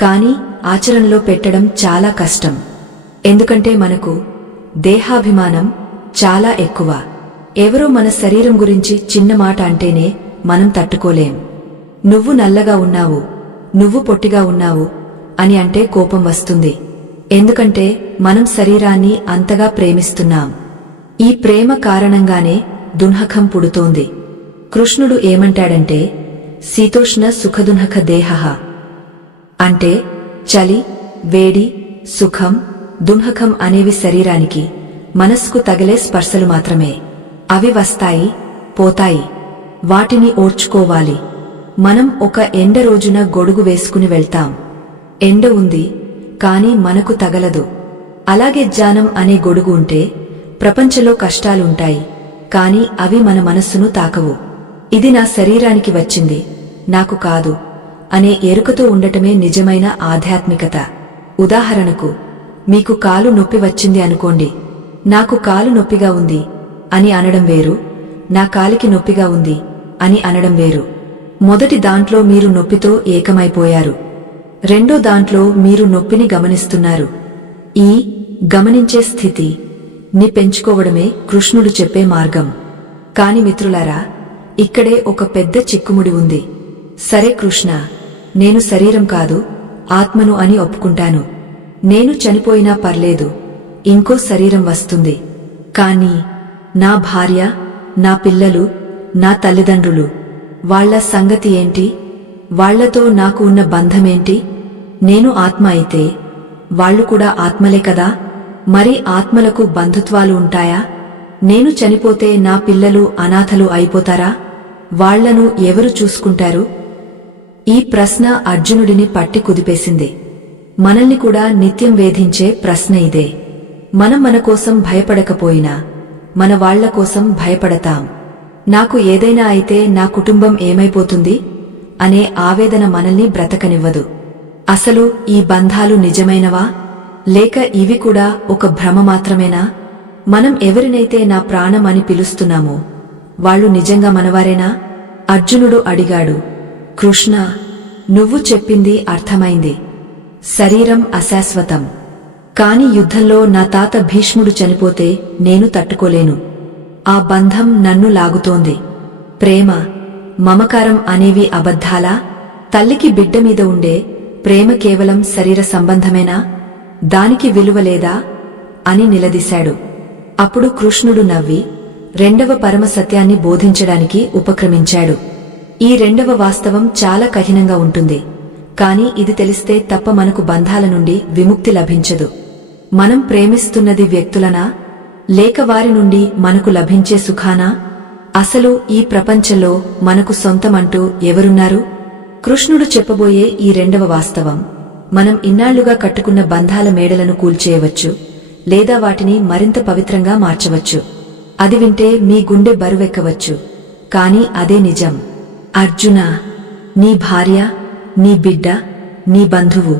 కాని ఆచరణలో పెట్టడం చాలా కష్టం. ఎందుకంటే మనకు దేహాభిమానం చాలా ఎక్కువ. ఎవరో మన శరీరం గురించి చిన్న మాట అంటేనే మనం తట్టుకోలేం. నువ్వు నల్లగా ఉన్నావు, నువ్వు పొట్టిగా ఉన్నావు అని అంటే కోపం వస్తుంది. ఎందుకంటే మనం శరీరాన్ని అంతగా ప్రేమిస్తున్నాం. ఈ ప్రేమ కారణంగానే దుఃఖం పుడుతోంది. కృష్ణుడు ఏమంటాడంటే, శీతోష్ణ సుఖదుఃఖ దేహః అంటే చలి, వేడి, సుఖం, దుఃఖం అనేవి శరీరానికి, మనస్సుకు తగిలే స్పర్శలు మాత్రమే. అవి వస్తాయి, పోతాయి. వాటిని ఓర్చుకోవాలి. మనం ఒక ఎండ రోజున గొడుగు వేసుకుని వెళ్తాం. ఎండ ఉంది, కాని మనకు తగలదు. అలాగే జ్ఞానం అనే గొడుగు ఉంటే ప్రపంచంలో కష్టాలుంటాయి, కాని అవి మన మనస్సును తాకవు. ఇది నా శరీరానికి వచ్చింది, నాకు కాదు అనే ఎరుకతో ఉండటమే నిజమైన ఆధ్యాత్మికత. ఉదాహరణకు, మీకు కాలు నొప్పి వచ్చింది అనుకోండి. నాకు కాలు నొప్పిగా ఉంది అని అనడం వేరు, నా కాలికి నొప్పిగా ఉంది అని అనడం వేరు. మొదటి దాంట్లో మీరు నొప్పితో ఏకమైపోయారు. రెండో దాంట్లో మీరు నొప్పిని గమనిస్తున్నారు. ఈ గమనించే స్థితి ని పెంచుకోవడమే కృష్ణుడు చెప్పే మార్గం. కాని మిత్రులారా, ఇక్కడే ఒక పెద్ద చిక్కుముడి ఉంది. సరే కృష్ణ, నేను శరీరం కాదు, ఆత్మను అని ఒప్పుకుంటాను. నేను చనిపోయినా పర్లేదు, ఇంకో శరీరం వస్తుంది. కాని నా భార్య, నా పిల్లలు, నా తల్లిదండ్రులు, వాళ్ల సంగతి ఏంటి? వాళ్లతో నాకు ఉన్న బంధమేంటి? నేను ఆత్మ అయితే వాళ్లు కూడా ఆత్మలే కదా. మరి ఆత్మలకు బంధుత్వాలు ఉంటాయా? నేను చనిపోతే నా పిల్లలు అనాథలు అయిపోతారా? వాళ్లను ఎవరు చూసుకుంటారు? ఈ ప్రశ్న అర్జునుడిని పట్టి కుదిపేసింది. మనల్ని కూడా నిత్యం వేధించే ప్రశ్న ఇదే. మనం మన కోసం భయపడకపోయినా మన వాళ్ల కోసం భయపడతాం. నాకు ఏదైనా అయితే నా కుటుంబం ఏమైపోతుంది అనే ఆవేదన మనల్ని బ్రతకనివ్వదు. అసలు ఈ బంధాలు నిజమైనవా, లేక ఇవి కూడా ఒక భ్రమ మాత్రమేనా? మనం ఎవరినైతే నా ప్రాణం అని పిలుస్తున్నామో వాళ్లు నిజంగా మనవారేనా? అర్జునుడు అడిగాడు. కృష్ణ, నువ్వు చెప్పింది అర్థమైంది. శరీరం అశాశ్వతం. కాని యుద్ధంలో నా తాత భీష్ముడు చనిపోతే నేను తట్టుకోలేను. ఆ బంధం నన్ను లాగుతోంది. ప్రేమ, మమకారం అనేవి అబద్ధాలా? తల్లికి బిడ్డ మీద ఉండే ప్రేమ కేవలం శరీర సంబంధమేనా? దానికి విలువలేదా అని నిలదీశాడు. అప్పుడు కృష్ణుడు నవ్వి రెండవ పరమ సత్యాన్ని బోధించడానికి ఉపక్రమించాడు. ఈ రెండవ వాస్తవం చాలా కఠినంగా ఉంటుంది. కాని ఇది తెలిస్తే తప్ప మనకు బంధాల నుండి విముక్తి లభించదు. మనం ప్రేమిస్తున్నది వ్యక్తులనా, లేక వారి నుండి మనకు లభించే సుఖానా? అసలు ఈ ప్రపంచంలో మనకు సొంతమంటూ ఎవరున్నారు? కృష్ణుడు చెప్పబోయే ఈ రెండవ వాస్తవం మనం ఇన్నాళ్లుగా కట్టుకున్న బంధాల మేడలను కూల్చేయవచ్చు, లేదా వాటిని మరింత పవిత్రంగా మార్చవచ్చు. అది వింటే మీ గుండె బరువెక్కవచ్చు, కాని అదే నిజం. అర్జునా, నీ భార్య, నీ బిడ్డ, నీ బంధువు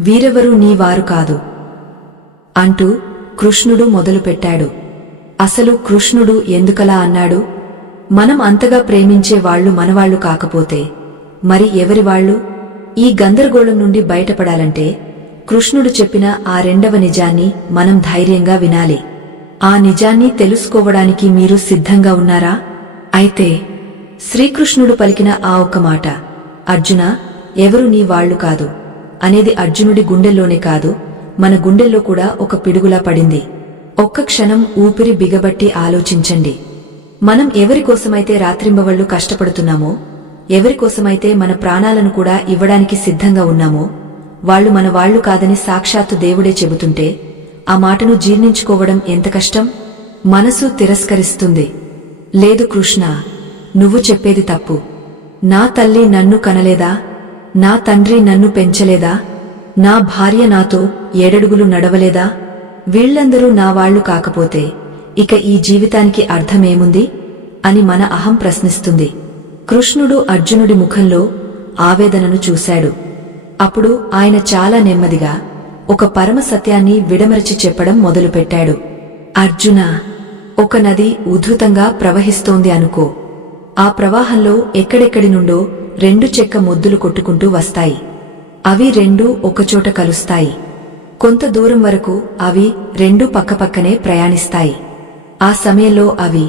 వీరెవరూ నీ వారు కాదు అంటూ కృష్ణుడు మొదలుపెట్టాడు. అసలు కృష్ణుడు ఎందుకలా అన్నాడు? మనం అంతగా ప్రేమించే వాళ్లు మనవాళ్లు కాకపోతే మరి ఎవరివాళ్లు? ఈ గందరగోళం నుండి బయటపడాలంటే కృష్ణుడు చెప్పిన ఆ రెండవ నిజాన్ని మనం ధైర్యంగా వినాలి. ఆ నిజాన్ని తెలుసుకోవడానికి మీరు సిద్ధంగా ఉన్నారా? అయితే శ్రీకృష్ణుడు పలికిన ఆ ఒక్క మాట, అర్జునా, ఎవరు నీ వాళ్లు కాదు అనేది అర్జునుడి గుండెల్లోనే కాదు, మన గుండెల్లో కూడా ఒక పిడుగులా పడింది. ఒక్క క్షణం ఊపిరి బిగబట్టి ఆలోచించండి. మనం ఎవరికోసమైతే రాత్రింబవళ్లు కష్టపడుతున్నామో, ఎవరికోసమైతే మన ప్రాణాలను కూడా ఇవ్వడానికి సిద్ధంగా ఉన్నామో, వాళ్లు మన వాళ్లు కాదని సాక్షాత్తు దేవుడే చెబుతుంటే ఆ మాటను జీర్ణించుకోవడం ఎంత కష్టం? మనసు తిరస్కరిస్తుంది. లేదు కృష్ణ, నువ్వు చెప్పేది తప్పు. నా తల్లి నన్ను కనలేదా? నా తండ్రి నన్ను పెంచలేదా? నా భార్య నాతో 7 అడుగులు నడవలేదా? వీళ్లందరూ నా వాళ్లు కాకపోతే ఇక ఈ జీవితానికి అర్థమేముంది అని మన అహం ప్రశ్నిస్తుంది. కృష్ణుడు అర్జునుడి ముఖంలో ఆవేదనను చూశాడు. అప్పుడు ఆయన చాలా నెమ్మదిగా ఒక పరమ సత్యాన్ని విడమరచి చెప్పడం మొదలుపెట్టాడు. అర్జునా, ఒక నది ఉధృతంగా ప్రవహిస్తోంది అనుకో. ఆ ప్రవాహంలో ఎక్కడెక్కడి నుండో 2 చెక్క మొద్దులు కొట్టుకుంటూ వస్తాయి. అవి రెండూ ఒకచోట కలుస్తాయి. కొంత దూరం వరకు అవి రెండూ పక్కపక్కనే ప్రయాణిస్తాయి. ఆ సమయంలో అవి,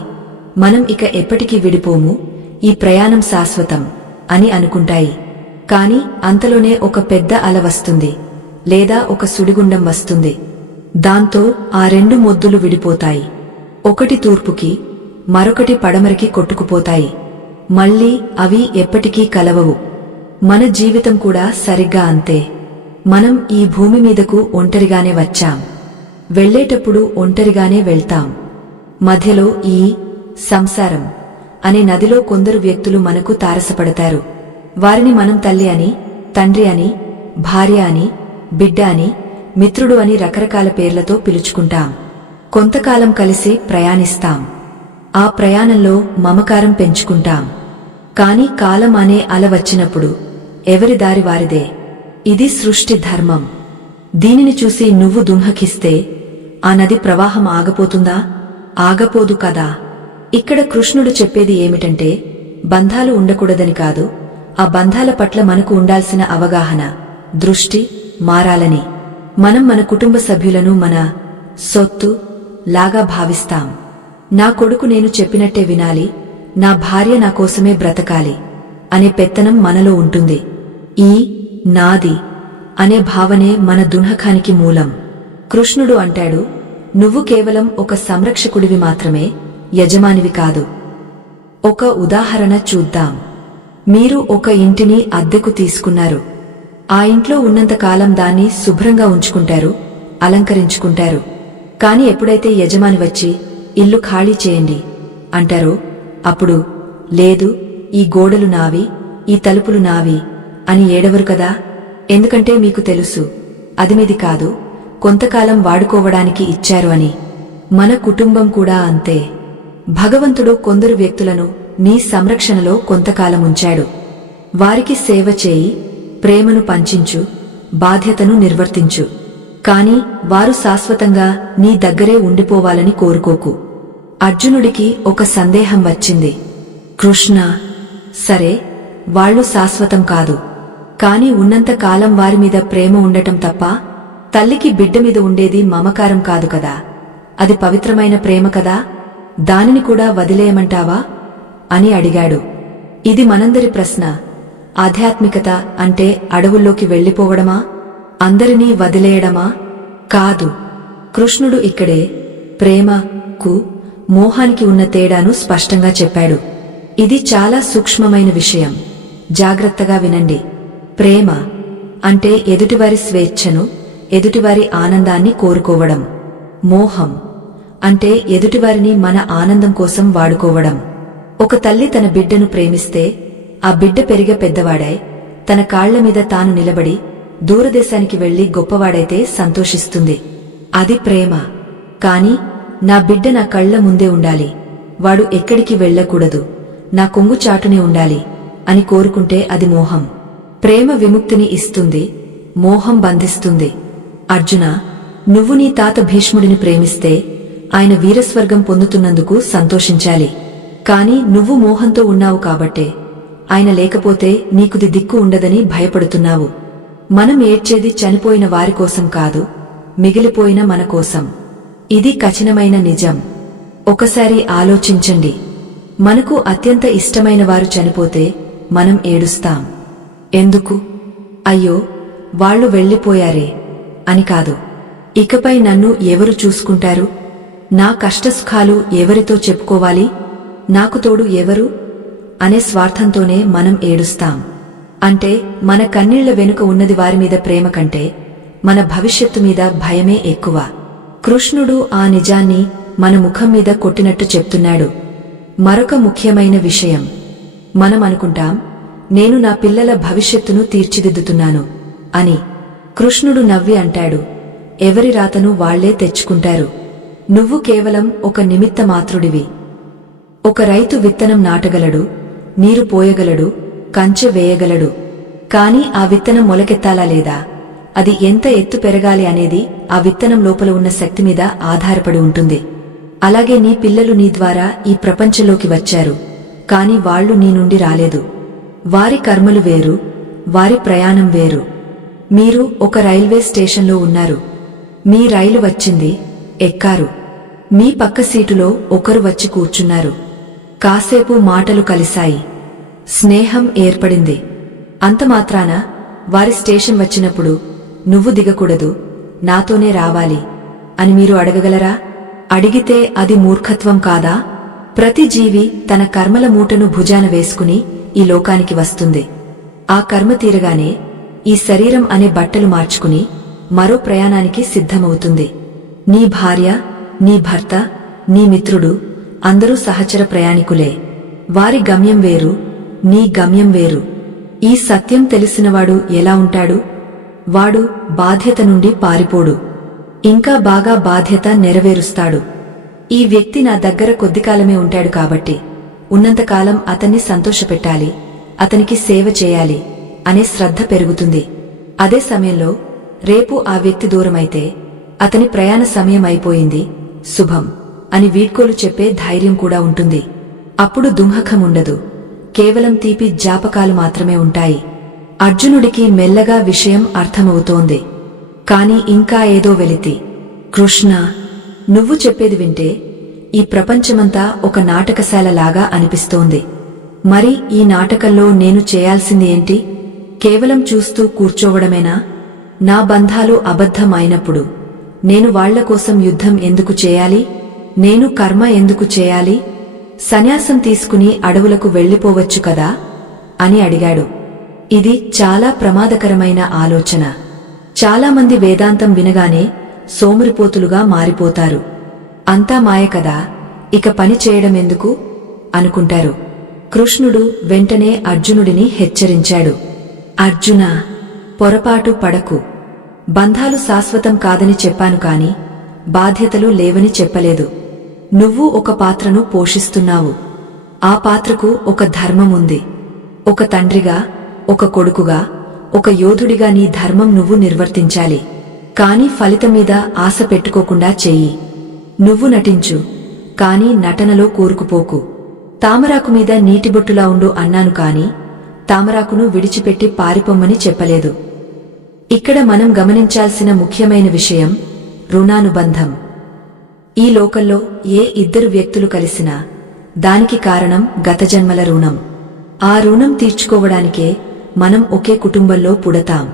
మనం ఇక ఎప్పటికీ విడిపోము, ఈ ప్రయాణం శాశ్వతం అని అనుకుంటాయి. కాని అంతలోనే ఒక పెద్ద అల వస్తుంది, లేదా ఒక సుడిగుండం వస్తుంది. దాంతో ఆ 2 మొద్దులు విడిపోతాయి. ఒకటి తూర్పుకి, మరొకటి పడమరికి కొట్టుకుపోతాయి. మళ్ళీ అవి ఎప్పటికీ కలవవు. మన జీవితం కూడా సరిగ్గా అంతే. మనం ఈ భూమి మీదకు ఒంటరిగానే వచ్చాం, వెళ్లేటప్పుడు ఒంటరిగానే వెళ్తాం. మధ్యలో ఈ సంసారం అనే నదిలో కొందరు వ్యక్తులు మనకు తారసపడతారు. వారిని మనం తల్లి అని, తండ్రి అని, భార్య అని, బిడ్డ అని, మిత్రుడు అని రకరకాల పేర్లతో పిలుచుకుంటాం. కొంతకాలం కలిసి ప్రయాణిస్తాం. ఆ ప్రయాణంలో మమకారం పెంచుకుంటాం. కాని కాలం అనే అల వచ్చినప్పుడు ఎవరి దారి వారిదే. ఇది సృష్టి ధర్మం. దీనిని చూసి నువ్వు దుంహకిస్తే ఆ నది ప్రవాహం ఆగపోతుందా? ఆగపోదు కదా. ఇక్కడ కృష్ణుడు చెప్పేది ఏమిటంటే, బంధాలు ఉండకూడదని కాదు, ఆ బంధాల పట్ల మనకు ఉండాల్సిన అవగాహన, దృష్టి మారాలని. మనం మన కుటుంబ సభ్యులను మన సొత్తు లాగా భావిస్తాం. నా కొడుకు నేను చెప్పినట్టే వినాలి, నా భార్య నా కోసమే బ్రతకాలి అనే పెత్తనం మనలో ఉంటుంది. ఈ నాది అనే భావనే మన దున్హకానికి మూలం. కృష్ణుడు అంటాడు, నువ్వు కేవలం ఒక సంరక్షకుడివి మాత్రమే, యజమానివి కాదు. ఒక ఉదాహరణ చూద్దాం. మీరు ఒక ఇంటిని అద్దెకు తీసుకున్నారు. ఆ ఇంట్లో ఉన్నంతకాలం దాన్ని శుభ్రంగా ఉంచుకుంటారు, అలంకరించుకుంటారు. కాని ఎప్పుడైతే యజమాని వచ్చి ఇల్లు ఖాళీ చేయండి అంటారో అప్పుడు, లేదు, ఈ గోడలు నావి, ఈ తలుపులు నావి అని ఏడవరు కదా. ఎందుకంటే మీకు తెలుసు, అది మీది కాదు, కొంతకాలం వాడుకోవడానికి ఇచ్చారు అని. మన కుటుంబం కూడా అంతే. భగవంతుడు కొందరు వ్యక్తులను నీ సంరక్షణలో కొంతకాలం ఉంచాడు. వారికి సేవ చేయి, ప్రేమను పంచించు, బాధ్యతను నిర్వర్తించు. కాని వారు శాశ్వతంగా నీ దగ్గరే ఉండిపోవాలని కోరుకోకు. అర్జునుడికి ఒక సందేహం వచ్చింది. కృష్ణ, సరే, వాళ్లు శాశ్వతం కాదు, కాని ఉన్నంత కాలం వారిమీద ప్రేమ ఉండటం తప్ప తల్లికి బిడ్డ మీద ఉండేది మమకారం కాదు కదా, అది పవిత్రమైన ప్రేమ కదా, దానిని కూడా వదిలేయమంటావా అని అడిగాడు. ఇది మనందరి ప్రశ్న. ఆధ్యాత్మికత అంటే అడవుల్లోకి వెళ్లిపోవడమా, అందరినీ వదిలేయడమా? కాదు. కృష్ణుడు ఇక్కడే ప్రేమకు మోహానికి ఉన్న తేడాను స్పష్టంగా చెప్పాడు. ఇది చాలా సూక్ష్మమైన విషయం, జాగ్రత్తగా వినండి. ప్రేమ అంటే ఎదుటివారి స్వేచ్ఛను, ఎదుటివారి ఆనందాన్ని కోరుకోవడం. మోహం అంటే ఎదుటివారిని మన ఆనందం కోసం వాడుకోవడం. ఒక తల్లి తన బిడ్డను ప్రేమిస్తే ఆ బిడ్డ పెరిగే పెద్దవాడై తన కాళ్ల మీద తాను నిలబడి దూరదేశానికి వెళ్లి గొప్పవాడైతే సంతోషిస్తుంది. అది ప్రేమ. కాని నా బిడ్డ నా కళ్ల ముందే ఉండాలి, వాడు ఎక్కడికి వెళ్లకూడదు, నా కొంగు చాటునే ఉండాలి అని కోరుకుంటే అది మోహం. ప్రేమ విముక్తిని ఇస్తుంది, మోహం బంధిస్తుంది. అర్జున, నువ్వు నీ తాత భీష్ముడిని ప్రేమిస్తే ఆయన వీరస్వర్గం పొందుతున్నందుకు సంతోషించాలి. కాని నువ్వు మోహంతో ఉన్నావు కాబట్టే ఆయన లేకపోతే నీకుది దిక్కు ఉండదని భయపడుతున్నావు. మనం ఏడ్చేది చనిపోయిన వారికోసం కాదు, మిగిలిపోయిన మన కోసం. ఇది కఠినమైన నిజం. ఒకసారి ఆలోచించండి. మనకు అత్యంత ఇష్టమైన వారు చనిపోతే మనం ఏడుస్తాం. ఎందుకు? అయ్యో వాళ్ళు వెళ్లిపోయారే అని కాదు, ఇకపై నన్ను ఎవరు చూసుకుంటారు, నా కష్టసుఖాలు ఎవరితో చెప్పుకోవాలి, నాకు తోడు ఎవరు అనే స్వార్థంతోనే మనం ఏడుస్తాం. అంటే మన కన్నీళ్ల వెనుక ఉన్నది వారిమీద ప్రేమ కంటే మన భవిష్యత్తు మీద భయమే ఎక్కువ. కృష్ణుడు ఆ నిజాన్ని మన ముఖం మీద కొట్టినట్టు చెప్తున్నాడు. మరొక ముఖ్యమైన విషయం, మనం అనుకుంటాం నేను నా పిల్లల భవిష్యత్తును తీర్చిదిద్దుతున్నాను అని. కృష్ణుడు నవ్వి అంటాడు, ఎవరి రాతను వాళ్లే తెచ్చుకుంటారు. నువ్వు కేవలం ఒక నిమిత్త మాత్రుడివి. ఒక రైతు విత్తనం నాటగలడు, నీరు పోయగలడు, కంచె వేయగలడు. కాని ఆ విత్తనం మొలకెత్తాలా లేదా, అది ఎంత ఎత్తు పెరగాలి అనేది ఆ విత్తనం లోపల ఉన్న శక్తి మీద ఆధారపడి ఉంటుంది. అలాగే నీ పిల్లలు నీ ద్వారా ఈ ప్రపంచంలోకి వచ్చారు, కాని వాళ్లు నీ నుండి రాలేదు. వారి కర్మలు వేరు, వారి ప్రయాణం వేరు. మీరు ఒక రైల్వే స్టేషన్లో ఉన్నారు. మీ రైలు వచ్చింది, ఎక్కారు. మీ పక్క సీటులో ఒకరు వచ్చి కూర్చున్నారు. కాసేపు మాటలు కలిశాయి, స్నేహం ఏర్పడింది. అంతమాత్రాన వారి స్టేషన్ వచ్చినప్పుడు నువ్వు దిగకూడదు, నాతోనే రావాలి అని మీరు అడగగలరా? అడిగితే అది మూర్ఖత్వం కాదా? ప్రతి జీవి తన కర్మల మూటను భుజాన వేసుకుని ఈ లోకానికి వస్తుంది. ఆ కర్మ తీరగానే ఈ శరీరం అనే బట్టలు మార్చుకుని మరో ప్రయాణానికి సిద్ధమవుతుంది. నీ భార్య, నీ భర్త, నీ మిత్రుడు అందరూ సహచర ప్రయాణికులే. వారి గమ్యం వేరు, నీ గమ్యం వేరు. ఈ సత్యం తెలిసినవాడు ఎలా ఉంటాడు? వాడు బాధ్యత నుండి పారిపోడు, ఇంకా బాగా బాధ్యత నెరవేరుస్తాడు. ఈ వ్యక్తి నా దగ్గర కొద్దికాలమే ఉంటాడు కాబట్టి ఉన్నంతకాలం అతన్ని సంతోషపెట్టాలి, అతనికి సేవ చేయాలి అనే శ్రద్ధ పెరుగుతుంది. అదే సమయంలో రేపు ఆ వ్యక్తి దూరమైతే అతని ప్రయాణ సమయం అయిపోయింది, శుభం అని వీడ్కోలు చెప్పే ధైర్యం కూడా ఉంటుంది. అప్పుడు దుంహకం ఉండదు, కేవలం తీపి జ్ఞాపకాలు మాత్రమే ఉంటాయి. అర్జునుడికి మెల్లగా విషయం అర్థమవుతోంది. కాని ఇంకా ఏదో వెలితి. కృష్ణ, నువ్వు చెప్పేది వింటే ఈ ప్రపంచమంతా ఒక నాటకశాలలాగా అనిపిస్తోంది. మరి ఈ నాటకంలో నేను చేయాల్సింది ఏంటి? కేవలం చూస్తూ కూర్చోవడమేనా? నా బంధాలు అబద్ధం అయినప్పుడు నేను వాళ్ల కోసం యుద్ధం ఎందుకు చేయాలి? నేను కర్మ ఎందుకు చేయాలి? సన్యాసం తీసుకుని అడవులకు వెళ్లిపోవచ్చు కదా అని అడిగాడు. ఇది చాలా ప్రమాదకరమైన ఆలోచన. చాలామంది వేదాంతం వినగానే సోమరిపోతులుగా మారిపోతారు. అంతా మాయ కదా, ఇక పని చేయడమెందుకు అనుకుంటారు. కృష్ణుడు వెంటనే అర్జునుడిని హెచ్చరించాడు. అర్జునా, పొరపాటు పడకు. బంధాలు శాశ్వతం కాదని చెప్పాను కాని బాధ్యతలు లేవని చెప్పలేదు. నువ్వు ఒక పాత్రను పోషిస్తున్నావు. ఆ పాత్రకు ఒక ధర్మం ఉంది. ఒక తండ్రిగా, ఒక కొడుకుగా, ఒక యోధుడిగా నీ ధర్మం నువ్వు నిర్వర్తించాలి. కాని ఫలితం మీద ఆశ పెట్టుకోకుండా చెయ్యి. నువ్వు నటించు, కాని నటనలో కూరుకుపోకు. తామరాకు మీద నీటిబొట్టులా ఉండు అన్నాను కాని తామరాకును విడిచిపెట్టి పారిపోమ్మని చెప్పలేదు. ఇక్కడ మనం గమనించాల్సిన ముఖ్యమైన విషయం రుణానుబంధం. ఈ లోకంలో ఏ ఇద్దరు వ్యక్తులు కలిసినా దానికి కారణం గత జన్మల రుణం. ఆ రుణం తీర్చుకోవడానికే మనం ఒకే కుటుంబంలో పుడతాం.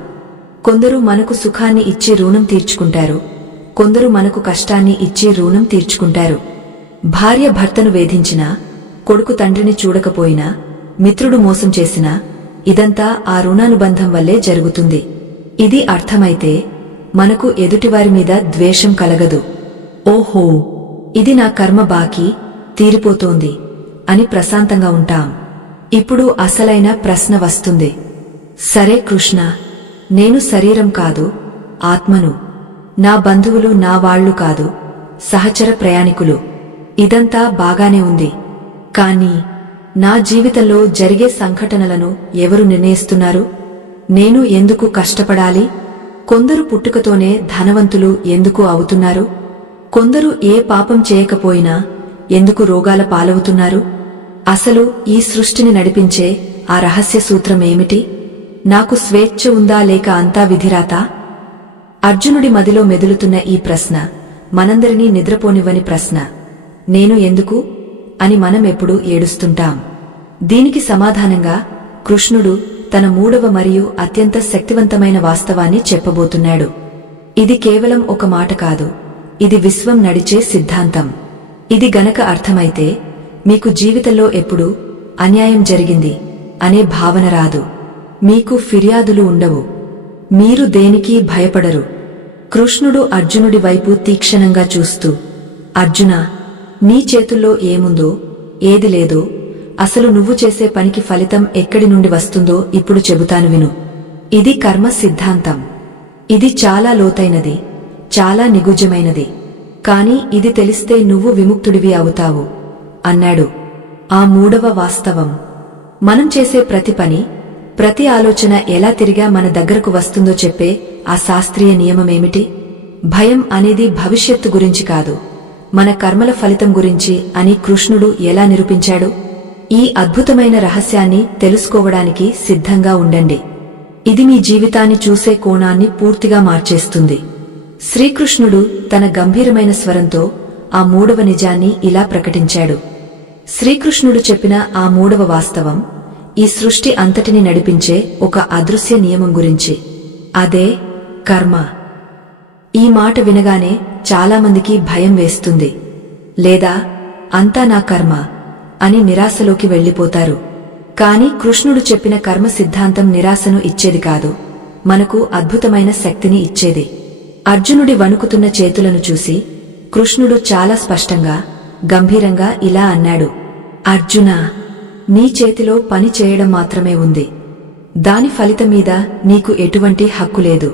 కొందరు మనకు సుఖాన్ని ఇచ్చి రుణం తీర్చుకుంటారు, కొందరు మనకు కష్టాన్ని ఇచ్చి రుణం తీర్చుకుంటారు. భార్య భర్తను వేధించినా, కొడుకు తండ్రిని చూడకపోయినా, మిత్రుడు మోసం చేసినా ఇదంతా ఆ రుణానుబంధం వల్లే జరుగుతుంది. ఇది అర్థమైతే మనకు ఎదుటివారి మీద ద్వేషం కలగదు. ఓహో, ఇది నా కర్మ బాకీ తీరిపోతోంది అని ప్రశాంతంగా ఉంటాం. ఇప్పుడు అసలైన ప్రశ్న వస్తుంది. సరే కృష్ణ, నేను శరీరం కాదు, ఆత్మను. నా బంధువులు నా వాళ్లు కాదు, సహచర ప్రయాణికులు. ఇదంతా బాగానే ఉంది. కానీ నా జీవితంలో జరిగే సంఘటనలను ఎవరు నిర్ణయిస్తున్నారు? నేను ఎందుకు కష్టపడాలి? కొందరు పుట్టుకతోనే ధనవంతులు ఎందుకు అవుతున్నారు? కొందరు ఏ పాపం చేయకపోయినా ఎందుకు రోగాల పాలవుతున్నారు? అసలు ఈ సృష్టిని నడిపించే ఆ రహస్య సూత్రమేమిటి? నాకు స్వేచ్ఛ ఉందా లేక అంతా విధిరాత? అర్జునుడి మదిలో మెదులుతున్న ఈ ప్రశ్న మనందరినీ నిద్రపోనివ్వని ప్రశ్న. నేను ఎందుకు అని మనం ఎప్పుడూ ఏడుస్తుంటాం. దీనికి సమాధానంగా కృష్ణుడు తన మూడవ మరియు అత్యంత శక్తివంతమైన వాస్తవాన్ని చెప్పబోతున్నాడు. ఇది కేవలం ఒక మాట కాదు, ఇది విశ్వం నడిచే సిద్ధాంతం. ఇది గనక అర్థమైతే మీకు జీవితంలో ఎప్పుడూ అన్యాయం జరిగింది అనే భావన రాదు. మీకు ఫిర్యాదులు ఉండవు. మీరు దేనికీ భయపడరు. కృష్ణుడు అర్జునుడి వైపు తీక్షణంగా చూస్తూ, అర్జునా, నీ చేతుల్లో ఏముందో, ఏది లేదో, అసలు నువ్వు చేసే పనికి ఫలితం ఎక్కడి నుండి వస్తుందో ఇప్పుడు చెబుతాను విను. ఇది కర్మ సిద్ధాంతం. ఇది చాలా లోతైనది, చాలా నిగుజ్జమైనది. కాని ఇది తెలిస్తే నువ్వు విముక్తుడివి అవుతావు అన్నాడు. ఆ మూడవ వాస్తవం, మనం చేసే ప్రతి పని, ప్రతి ఆలోచన ఎలా తిరిగా మన దగ్గరకు వస్తుందో చెప్పే ఆ శాస్త్రీయ నియమమేమిటి? భయం అనేది భవిష్యత్తు గురించి కాదు, మన కర్మల ఫలితం గురించి అని కృష్ణుడు ఎలా నిరూపించాడు? ఈ అద్భుతమైన రహస్యాన్ని తెలుసుకోవడానికి సిద్ధంగా ఉండండి. ఇది మీ జీవితాన్ని చూసే కోణాన్ని పూర్తిగా మార్చేస్తుంది. శ్రీకృష్ణుడు తన గంభీరమైన స్వరంతో ఆ మూడవ నిజాన్ని ఇలా ప్రకటించాడు. శ్రీకృష్ణుడు చెప్పిన ఆ మూడవ వాస్తవం ఈ సృష్టి అంతటిని నడిపించే ఒక అదృశ్య నియమం గురించి. అదే కర్మ. ఈ మాట వినగానే చాలామందికి భయం వేస్తుంది, లేదా అంతా నా కర్మ అని నిరాశలోకి వెళ్లిపోతారు. కాని కృష్ణుడు చెప్పిన కర్మ సిద్ధాంతం నిరాశను ఇచ్చేది కాదు, మనకు అద్భుతమైన శక్తిని ఇచ్చేది. అర్జునుడి వణుకుతున్న చేతులను చూసి కృష్ణుడు చాలా స్పష్టంగా, గంభీరంగా ఇలా అన్నాడు. అర్జునా, నీ చేతిలో పని చేయడం మాత్రమే ఉంది. దాని ఫలితం మీద నీకు ఎటువంటి హక్కు లేదు.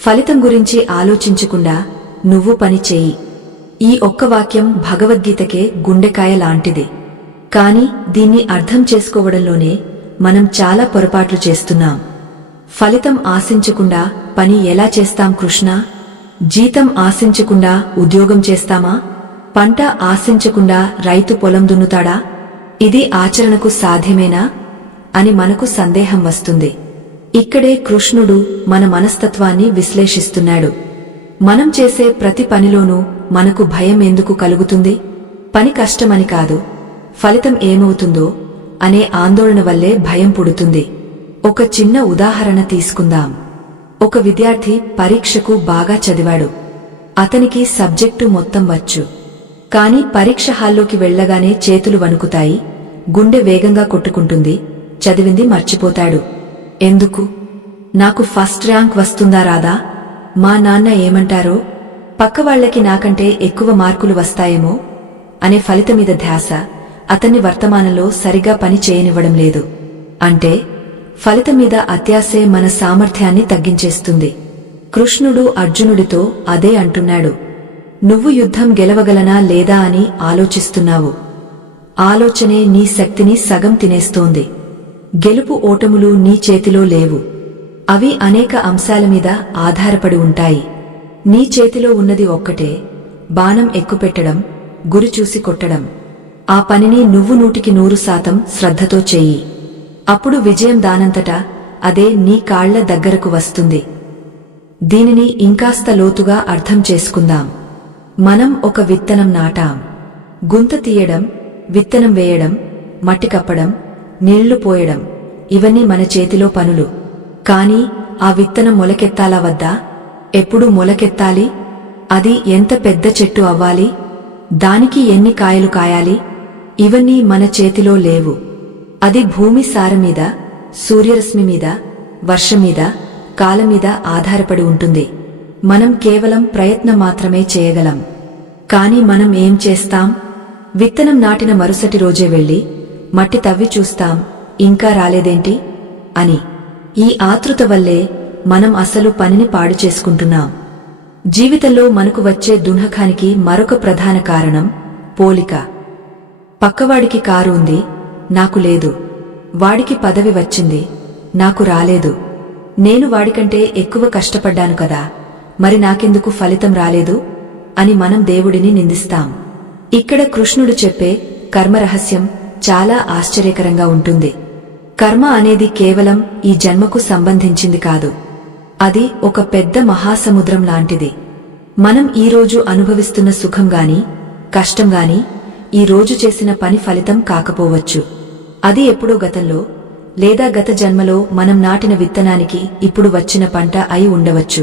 ఫలితం గురించి ఆలోచించకుండా నువ్వు పని చెయ్యి. ఈ ఒక్క వాక్యం భగవద్గీతకే గుండెకాయ లాంటిది. కాని దీన్ని అర్థం చేసుకోవడంలోనే మనం చాలా పొరపాట్లు చేస్తున్నాం. ఫలితం ఆశించకుండా పని ఎలా చేస్తాం కృష్ణ? జీతం ఆశించకుండా ఉద్యోగం చేస్తామా? పంట ఆశించకుండా రైతు పొలం దున్నుతాడా? ఇది ఆచరణకు సాధ్యమేనా అని మనకు సందేహం వస్తుంది. ఇక్కడే కృష్ణుడు మన మనస్తత్వాన్ని విశ్లేషిస్తున్నాడు. మనం చేసే ప్రతి పనిలోనూ మనకు భయం ఎందుకు కలుగుతుంది? పని కష్టమని కాదు, ఫలితం ఏమవుతుందో అనే ఆందోళన వల్లే భయం పుడుతుంది. ఒక చిన్న ఉదాహరణ తీసుకుందాం. ఒక విద్యార్థి పరీక్షకు బాగా చదివాడు. అతనికి సబ్జెక్టు మొత్తం వచ్చు. కాని పరీక్ష హాల్లోకి వెళ్లగానే చేతులు వణుకుతాయి, గుండె వేగంగా కొట్టుకుంటుంది, చదివింది మర్చిపోతాడు. ఎందుకు? నాకు ఫస్ట్ ర్యాంక్ వస్తుందా రాదా? మా నాన్న ఏమంటారో? పక్కవాళ్లకి నాకంటే ఎక్కువ మార్కులు వస్తాయేమో అనే ఫలితమీద ధ్యాస అతన్ని వర్తమానంలో సరిగా పని చేయనివ్వడం లేదు. అంటే ఫలితం మీద అత్యాశే మన సామర్థ్యాన్ని తగ్గించేస్తుంది. కృష్ణుడు అర్జునుడితో అదే అంటున్నాడు. నువ్వు యుద్ధం గెలవగలనా లేదా అని ఆలోచిస్తున్నావు. ఆలోచనే నీ శక్తిని సగం తినేస్తోంది. గెలుపు ఓటములు నీ చేతిలో లేవు. అవి అనేక అంశాల మీద ఆధారపడి ఉంటాయి. నీ చేతిలో ఉన్నది ఒక్కటే, బాణం ఎక్కుపెట్టడం, గురి చూసి కొట్టడం. ఆ పనిని నువ్వు 100% శ్రద్ధతో చెయ్యి. అప్పుడు విజయం దానంతటా అదే నీ కాళ్ల దగ్గరకు వస్తుంది. దీనిని ఇంకాస్త లోతుగా అర్థం చేసుకుందాం. మనం ఒక విత్తనం నాటాం. గుంత తీయడం, విత్తనం వేయడం, మట్టి కప్పడం, నీళ్లు పోయడం ఇవన్నీ మన చేతిలో పనులు. కాని ఆ విత్తనం మొలకెత్తాలా వద్దా? ఎప్పుడు మొలకెత్తాలి? అది ఎంత పెద్ద చెట్టు అవ్వాలి? దానికి ఎన్ని కాయలు కాయాలి? ఇవన్నీ మన చేతిలో లేవు. అది భూమి సారమీద, సూర్యరశ్మి మీద, వర్షం మీద, కాలం మీద ఆధారపడి ఉంటుంది. మనం కేవలం ప్రయత్నం మాత్రమే చేయగలం. కాని మనం ఏం చేస్తాం? విత్తనం నాటిన మరుసటి రోజే వెళ్లి మట్టి తవ్వి చూస్తాం, ఇంకా రాలేదేంటి అని. ఈ ఆతృత వల్లే మనం అసలు పనిని పాడు చేసుకుంటున్నాం. జీవితంలో మనకు వచ్చే దుఃఖానికి మరొక ప్రధాన కారణం పోలిక. పక్కవాడికి కారు ఉంది, నాకు లేదు. వాడికి పదవి వచ్చింది, నాకు రాలేదు. నేను వాడికంటే ఎక్కువ కష్టపడ్డాను కదా, మరి నాకెందుకు ఫలితం రాలేదు అని మనం దేవుడిని నిందిస్తాం. ఇక్కడ కృష్ణుడు చెప్పే కర్మరహస్యం చాలా ఆశ్చర్యకరంగా ఉంటుంది. కర్మ అనేది కేవలం ఈ జన్మకు సంబంధించింది కాదు. అది ఒక పెద్ద మహాసముద్రం లాంటిది. మనం ఈరోజు అనుభవిస్తున్న సుఖంగాని, కష్టంగాని ఈ రోజు చేసిన పని ఫలితం కాకపోవచ్చు. అది ఎప్పుడో గతంలో లేదా గత జన్మలో మనం నాటిన విత్తనానికి ఇప్పుడు వచ్చిన పంట అయి ఉండవచ్చు.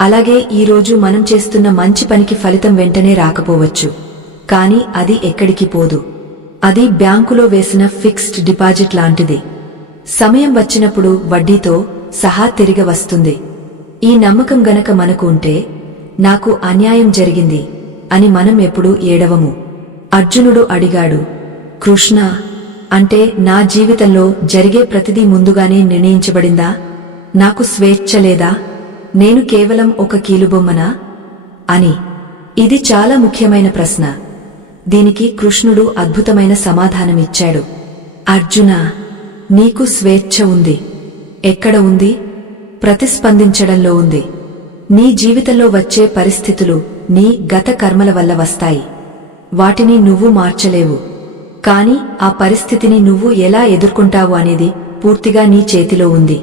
అలాగే ఈరోజు మనం చేస్తున్న మంచి పనికి ఫలితం వెంటనే రాకపోవచ్చు. కాని అది ఎక్కడికి పోదు. అది బ్యాంకులో వేసిన ఫిక్స్డ్ డిపాజిట్ లాంటిది. సమయం వచ్చినప్పుడు వడ్డీతో సహా తిరిగి వస్తుంది. ఈ నమ్మకం గనక మనకు ఉంటే, నాకు అన్యాయం జరిగింది అని మనం ఎప్పుడూ ఏడవము. అర్జునుడు అడిగాడు, కృష్ణ, అంటే నా జీవితంలో జరిగే ప్రతిదీ ముందుగానే నిర్ణయించబడిందా? నాకు స్వేచ్ఛ లేదా? నేను కేవలం ఒక కీలుబొమ్మనా అని. ఇది చాలా ముఖ్యమైన ప్రశ్న. దీనికి కృష్ణుడు అద్భుతమైన సమాధానమిచ్చాడు. అర్జునా, నీకు స్వేచ్ఛ ఉంది. ఎక్కడ ఉంది? ప్రతిస్పందించడంలో ఉంది. నీ జీవితంలో వచ్చే పరిస్థితులు నీ గత కర్మల వల్ల వస్తాయి. వాటిని నువ్వు మార్చలేవు. కాని ఆ పరిస్థితిని నువ్వు ఎలా ఎదుర్కొంటావు అనేది పూర్తిగా నీ చేతిలో ఉంది.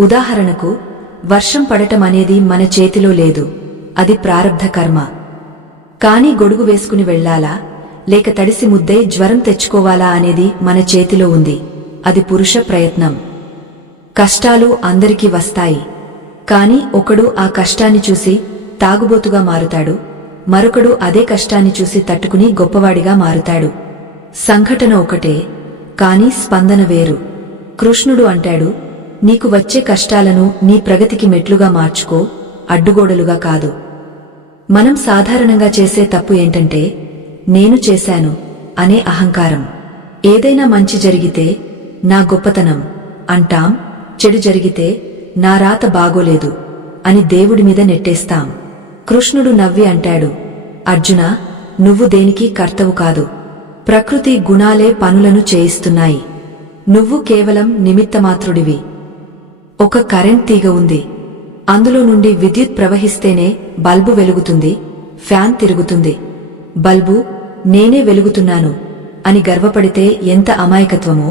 ఉదాహరణకు, వర్షం పడటం అనేది మన చేతిలో లేదు. అది ప్రారబ్ధ కర్మ. కాని గొడుగు వేసుకుని వెళ్లాలా లేక తడిసి ముద్దై జ్వరం తెచ్చుకోవాలా అనేది మన చేతిలో ఉంది. అది పురుష ప్రయత్నం. కష్టాలు అందరికీ వస్తాయి. కాని ఒకడు ఆ కష్టాన్ని చూసి తాగుబోతుగా మారుతాడు, మరొకడు అదే కష్టాన్ని చూసి తట్టుకుని గొప్పవాడిగా మారుతాడు. సంఘటన ఒకటే, కాని స్పందన వేరు. కృష్ణుడు అంటాడు, నీకు వచ్చే కష్టాలను నీ ప్రగతికి మెట్లుగా మార్చుకో, అడ్డుగోడలుగా కాదు. మనం సాధారణంగా చేసే తప్పు ఏంటంటే, నేను చేశాను అనే అహంకారం. ఏదైనా మంచి జరిగితే నా గొప్పతనం అంటాం, చెడు జరిగితే నా రాత బాగోలేదు అని దేవుడి మీద నెట్టేస్తాం. కృష్ణుడు నవ్వి అంటాడు, అర్జునా, నువ్వు దేనికి కర్తవు కాదు. ప్రకృతి గుణాలే పనులను చేయిస్తున్నాయి. నువ్వు కేవలం నిమిత్తమాత్రుడివి. ఒక కరెంట్ తీగ ఉంది. అందులో నుండి విద్యుత్ ప్రవహిస్తేనే బల్బు వెలుగుతుంది, ఫ్యాన్ తిరుగుతుంది. బల్బు నేనే వెలుగుతున్నాను అని గర్వపడితే ఎంత అమాయకత్వమో,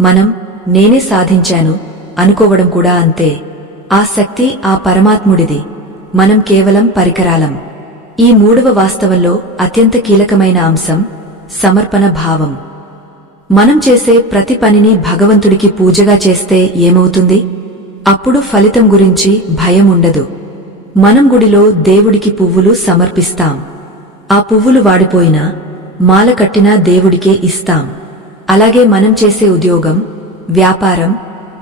మనం నేనే సాధించాను అనుకోవడం కూడా అంతే. ఆ శక్తి ఆ పరమాత్ముడిది. మనం కేవలం పరికరాలం. ఈ మూడవ వాస్తవంలో అత్యంత కీలకమైన అంశం సమర్పణ భావం. మనం చేసే ప్రతి పనిని భగవంతుడికి పూజగా చేస్తే ఏమవుతుంది? అప్పుడు ఫలితం గురించి భయం ఉండదు. మనం గుడిలో దేవుడికి పువ్వులు సమర్పిస్తాం. ఆ పువ్వులు వాడిపోయినా, మాల కట్టినా దేవుడికే ఇస్తాం. అలాగే మనం చేసే ఉద్యోగం, వ్యాపారం,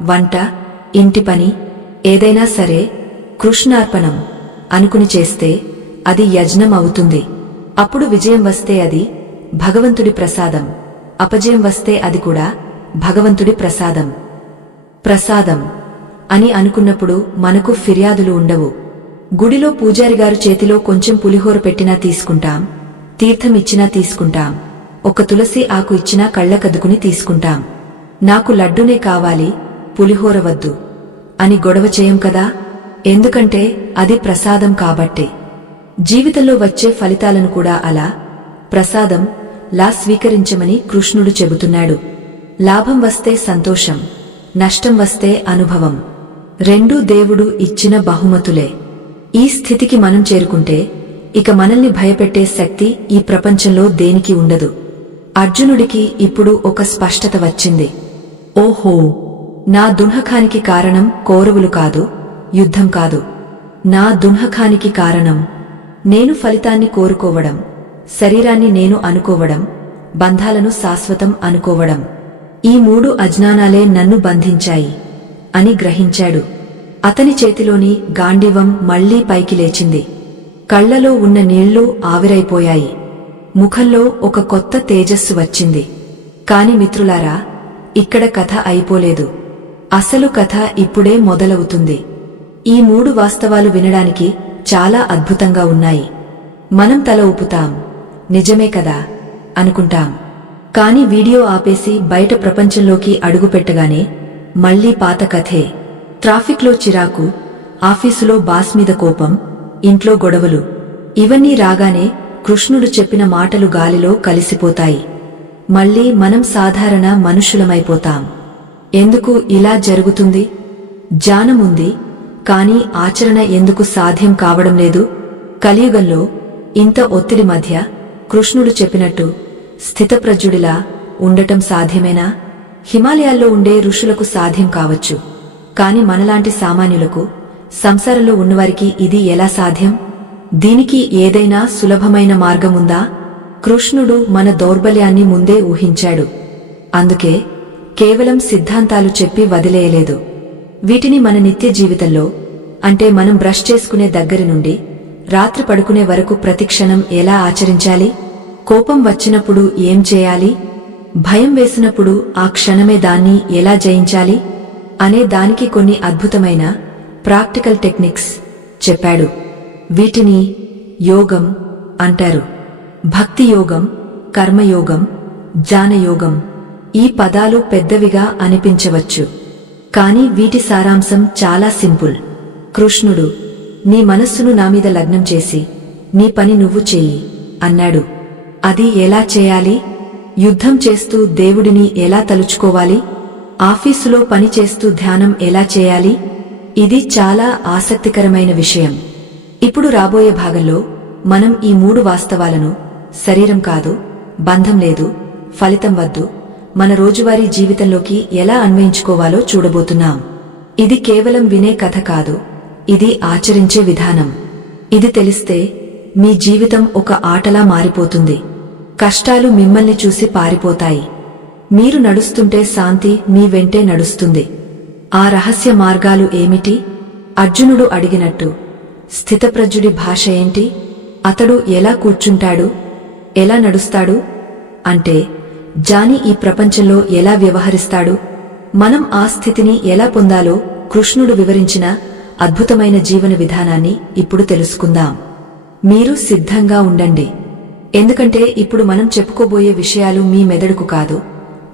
వంట, ఇంటి పని ఏదైనా సరే కృష్ణార్పణం అనుకుని చేస్తే అది యజ్ఞం అవుతుంది. అప్పుడు విజయం వస్తే అది భగవంతుడి ప్రసాదం, అపజయం వస్తే అది కూడా భగవంతుడి ప్రసాదం. ప్రసాదం అని అనుకున్నప్పుడు మనకు ఫిర్యాదులు ఉండవు. గుడిలో పూజారిగారు చేతిలో కొంచెం పులిహోర పెట్టినా తీసుకుంటాం, తీర్థం ఇచ్చినా తీసుకుంటాం, ఒక తులసి ఆకు ఇచ్చినా కళ్ళకద్దుకుని తీసుకుంటాం. నాకు లడ్డునే కావాలి, పులిహోర వద్దు అని గొడవ చేయం కదా, ఎందుకంటే అది ప్రసాదం కాబట్టే. జీవితంలో వచ్చే ఫలితాలను కూడా అలా ప్రసాదం లా స్వీకరించమని కృష్ణుడు చెబుతున్నాడు. లాభం వస్తే సంతోషం, నష్టం వస్తే అనుభవం. రెండూ దేవుడు ఇచ్చిన బహుమతులే. ఈ స్థితికి మనం చేరుకుంటే ఇక మనల్ని భయపెట్టే శక్తి ఈ ప్రపంచంలో దేనికి ఉండదు. అర్జునుడికి ఇప్పుడు ఒక స్పష్టత వచ్చింది. ఓహో, నా దున్హకానికి కారణం కౌరవులు కాదు, యుద్ధం కాదు. నా దున్హకానికి కారణం నేను ఫలితాన్ని కోరుకోవడం, శరీరాన్ని నేను అనుకోవడం, బంధాలను శాశ్వతం అనుకోవడం. ఈ మూడు అజ్ఞానాలే నన్ను బంధించాయి అని గ్రహించాడు. అతని చేతిలోని గాండివం మళ్లీ పైకి లేచింది. కళ్లలో ఉన్న నీళ్లు ఆవిరైపోయాయి. ముఖంలో ఒక కొత్త తేజస్సు వచ్చింది. కాని మిత్రులారా, ఇక్కడ కథ అయిపోలేదు. అసలు కథ ఇప్పుడే మొదలవుతుంది. ఈ మూడు వాస్తవాలు వినడానికి చాలా అద్భుతంగా ఉన్నాయి. మనం తల ఊపుతాం, నిజమే కదా అనుకుంటాం. కాని వీడియో ఆపేసి బయట ప్రపంచంలోకి అడుగుపెట్టగానే మళ్లీ పాత కథే. ట్రాఫిక్లో చిరాకు, ఆఫీసులో బాస్ మీద కోపం, ఇంట్లో గొడవలు. ఇవన్నీ రాగానే కృష్ణుడు చెప్పిన మాటలు గాలిలో కలిసిపోతాయి. మళ్లీ మనం సాధారణ మనుషులమైపోతాం. ఎందుకు ఇలా జరుగుతుంది? జ్ఞానముంది, కాని ఆచరణ ఎందుకు సాధ్యం కావడం లేదు? కలియుగంలో ఇంత ఒత్తిడి మధ్య కృష్ణుడు చెప్పినట్టు స్థితప్రజ్ఞుడిలా ఉండటం సాధ్యమేనా? హిమాలయాల్లో ఉండే ఋషులకు సాధ్యం కావచ్చు, కాని మనలాంటి సామాన్యులకు, సంసారంలో ఉన్నవారికి ఇది ఎలా సాధ్యం? దీనికి ఏదైనా సులభమైన మార్గముందా? కృష్ణుడు మన దౌర్బల్యాన్ని ముందే ఊహించాడు. అందుకే కేవలం సిద్ధాంతాలు చెప్పి వదిలేయలేదు. వీటిని మన నిత్య జీవితంలో, అంటే మనం బ్రష్ చేసుకునే దగ్గరి నుండి రాత్రి పడుకునే వరకు ప్రతిక్షణం ఎలా ఆచరించాలి? కోపం వచ్చినప్పుడు ఏం చేయాలి? భయం వేసినప్పుడు ఆ క్షణమే దాన్ని ఎలా జయించాలి అనే దానికి కొన్ని అద్భుతమైన ప్రాక్టికల్ టెక్నిక్స్ చెప్పాడు. వీటిని యోగం అంటారు. భక్తి యోగం, కర్మయోగం, జ్ఞానయోగం. ఈ పదాలు పెద్దవిగా అనిపించవచ్చు, కాని వీటి సారాంశం చాలా సింపుల్. కృష్ణుడు, నీ మనస్సును నామీద లగ్నం చేసి నీ పని నువ్వు చెయ్యి అన్నాడు. అది ఎలా చేయాలి? యుద్ధం చేస్తూ దేవుడిని ఎలా తలుచుకోవాలి? ఆఫీసులో పని చేస్తూ ధ్యానం ఎలా చేయాలి? ఇది చాలా ఆసక్తికరమైన విషయం. ఇప్పుడు రాబోయే భాగంలో మనం ఈ మూడు వాస్తవాలను, శరీరం కాదు, బంధం లేదు, ఫలితం వద్దు, మన రోజువారీ జీవితంలోకి ఎలా అన్వయించుకోవాలో చూడబోతున్నాం. ఇది కేవలం వినే కథ కాదు, ఇది ఆచరించే విధానం. ఇది తెలిస్తే మీ జీవితం ఒక ఆటలా మారిపోతుంది. కష్టాలు మిమ్మల్ని చూసి పారిపోతాయి. మీరు నడుస్తుంటే శాంతి మీ వెంటే నడుస్తుంది. ఆ రహస్య మార్గాలు ఏమిటి? అర్జునుడు అడిగినట్టు స్థితప్రజ్ఞుడి భాష ఏంటి? అతడు ఎలా కూర్చుంటాడు, ఎలా నడుస్తాడు? అంటే జాని ఈ ప్రపంచంలో ఎలా వ్యవహరిస్తాడు? మనం ఆ స్థితిని ఎలా పొందాలో కృష్ణుడు వివరించిన అద్భుతమైన జీవన విధానాన్ని ఇప్పుడు తెలుసుకుందాం. మీరు సిద్ధంగా ఉండండి. ఎందుకంటే ఇప్పుడు మనం చెప్పుకోబోయే విషయాలు మీ మెదడుకు కాదు,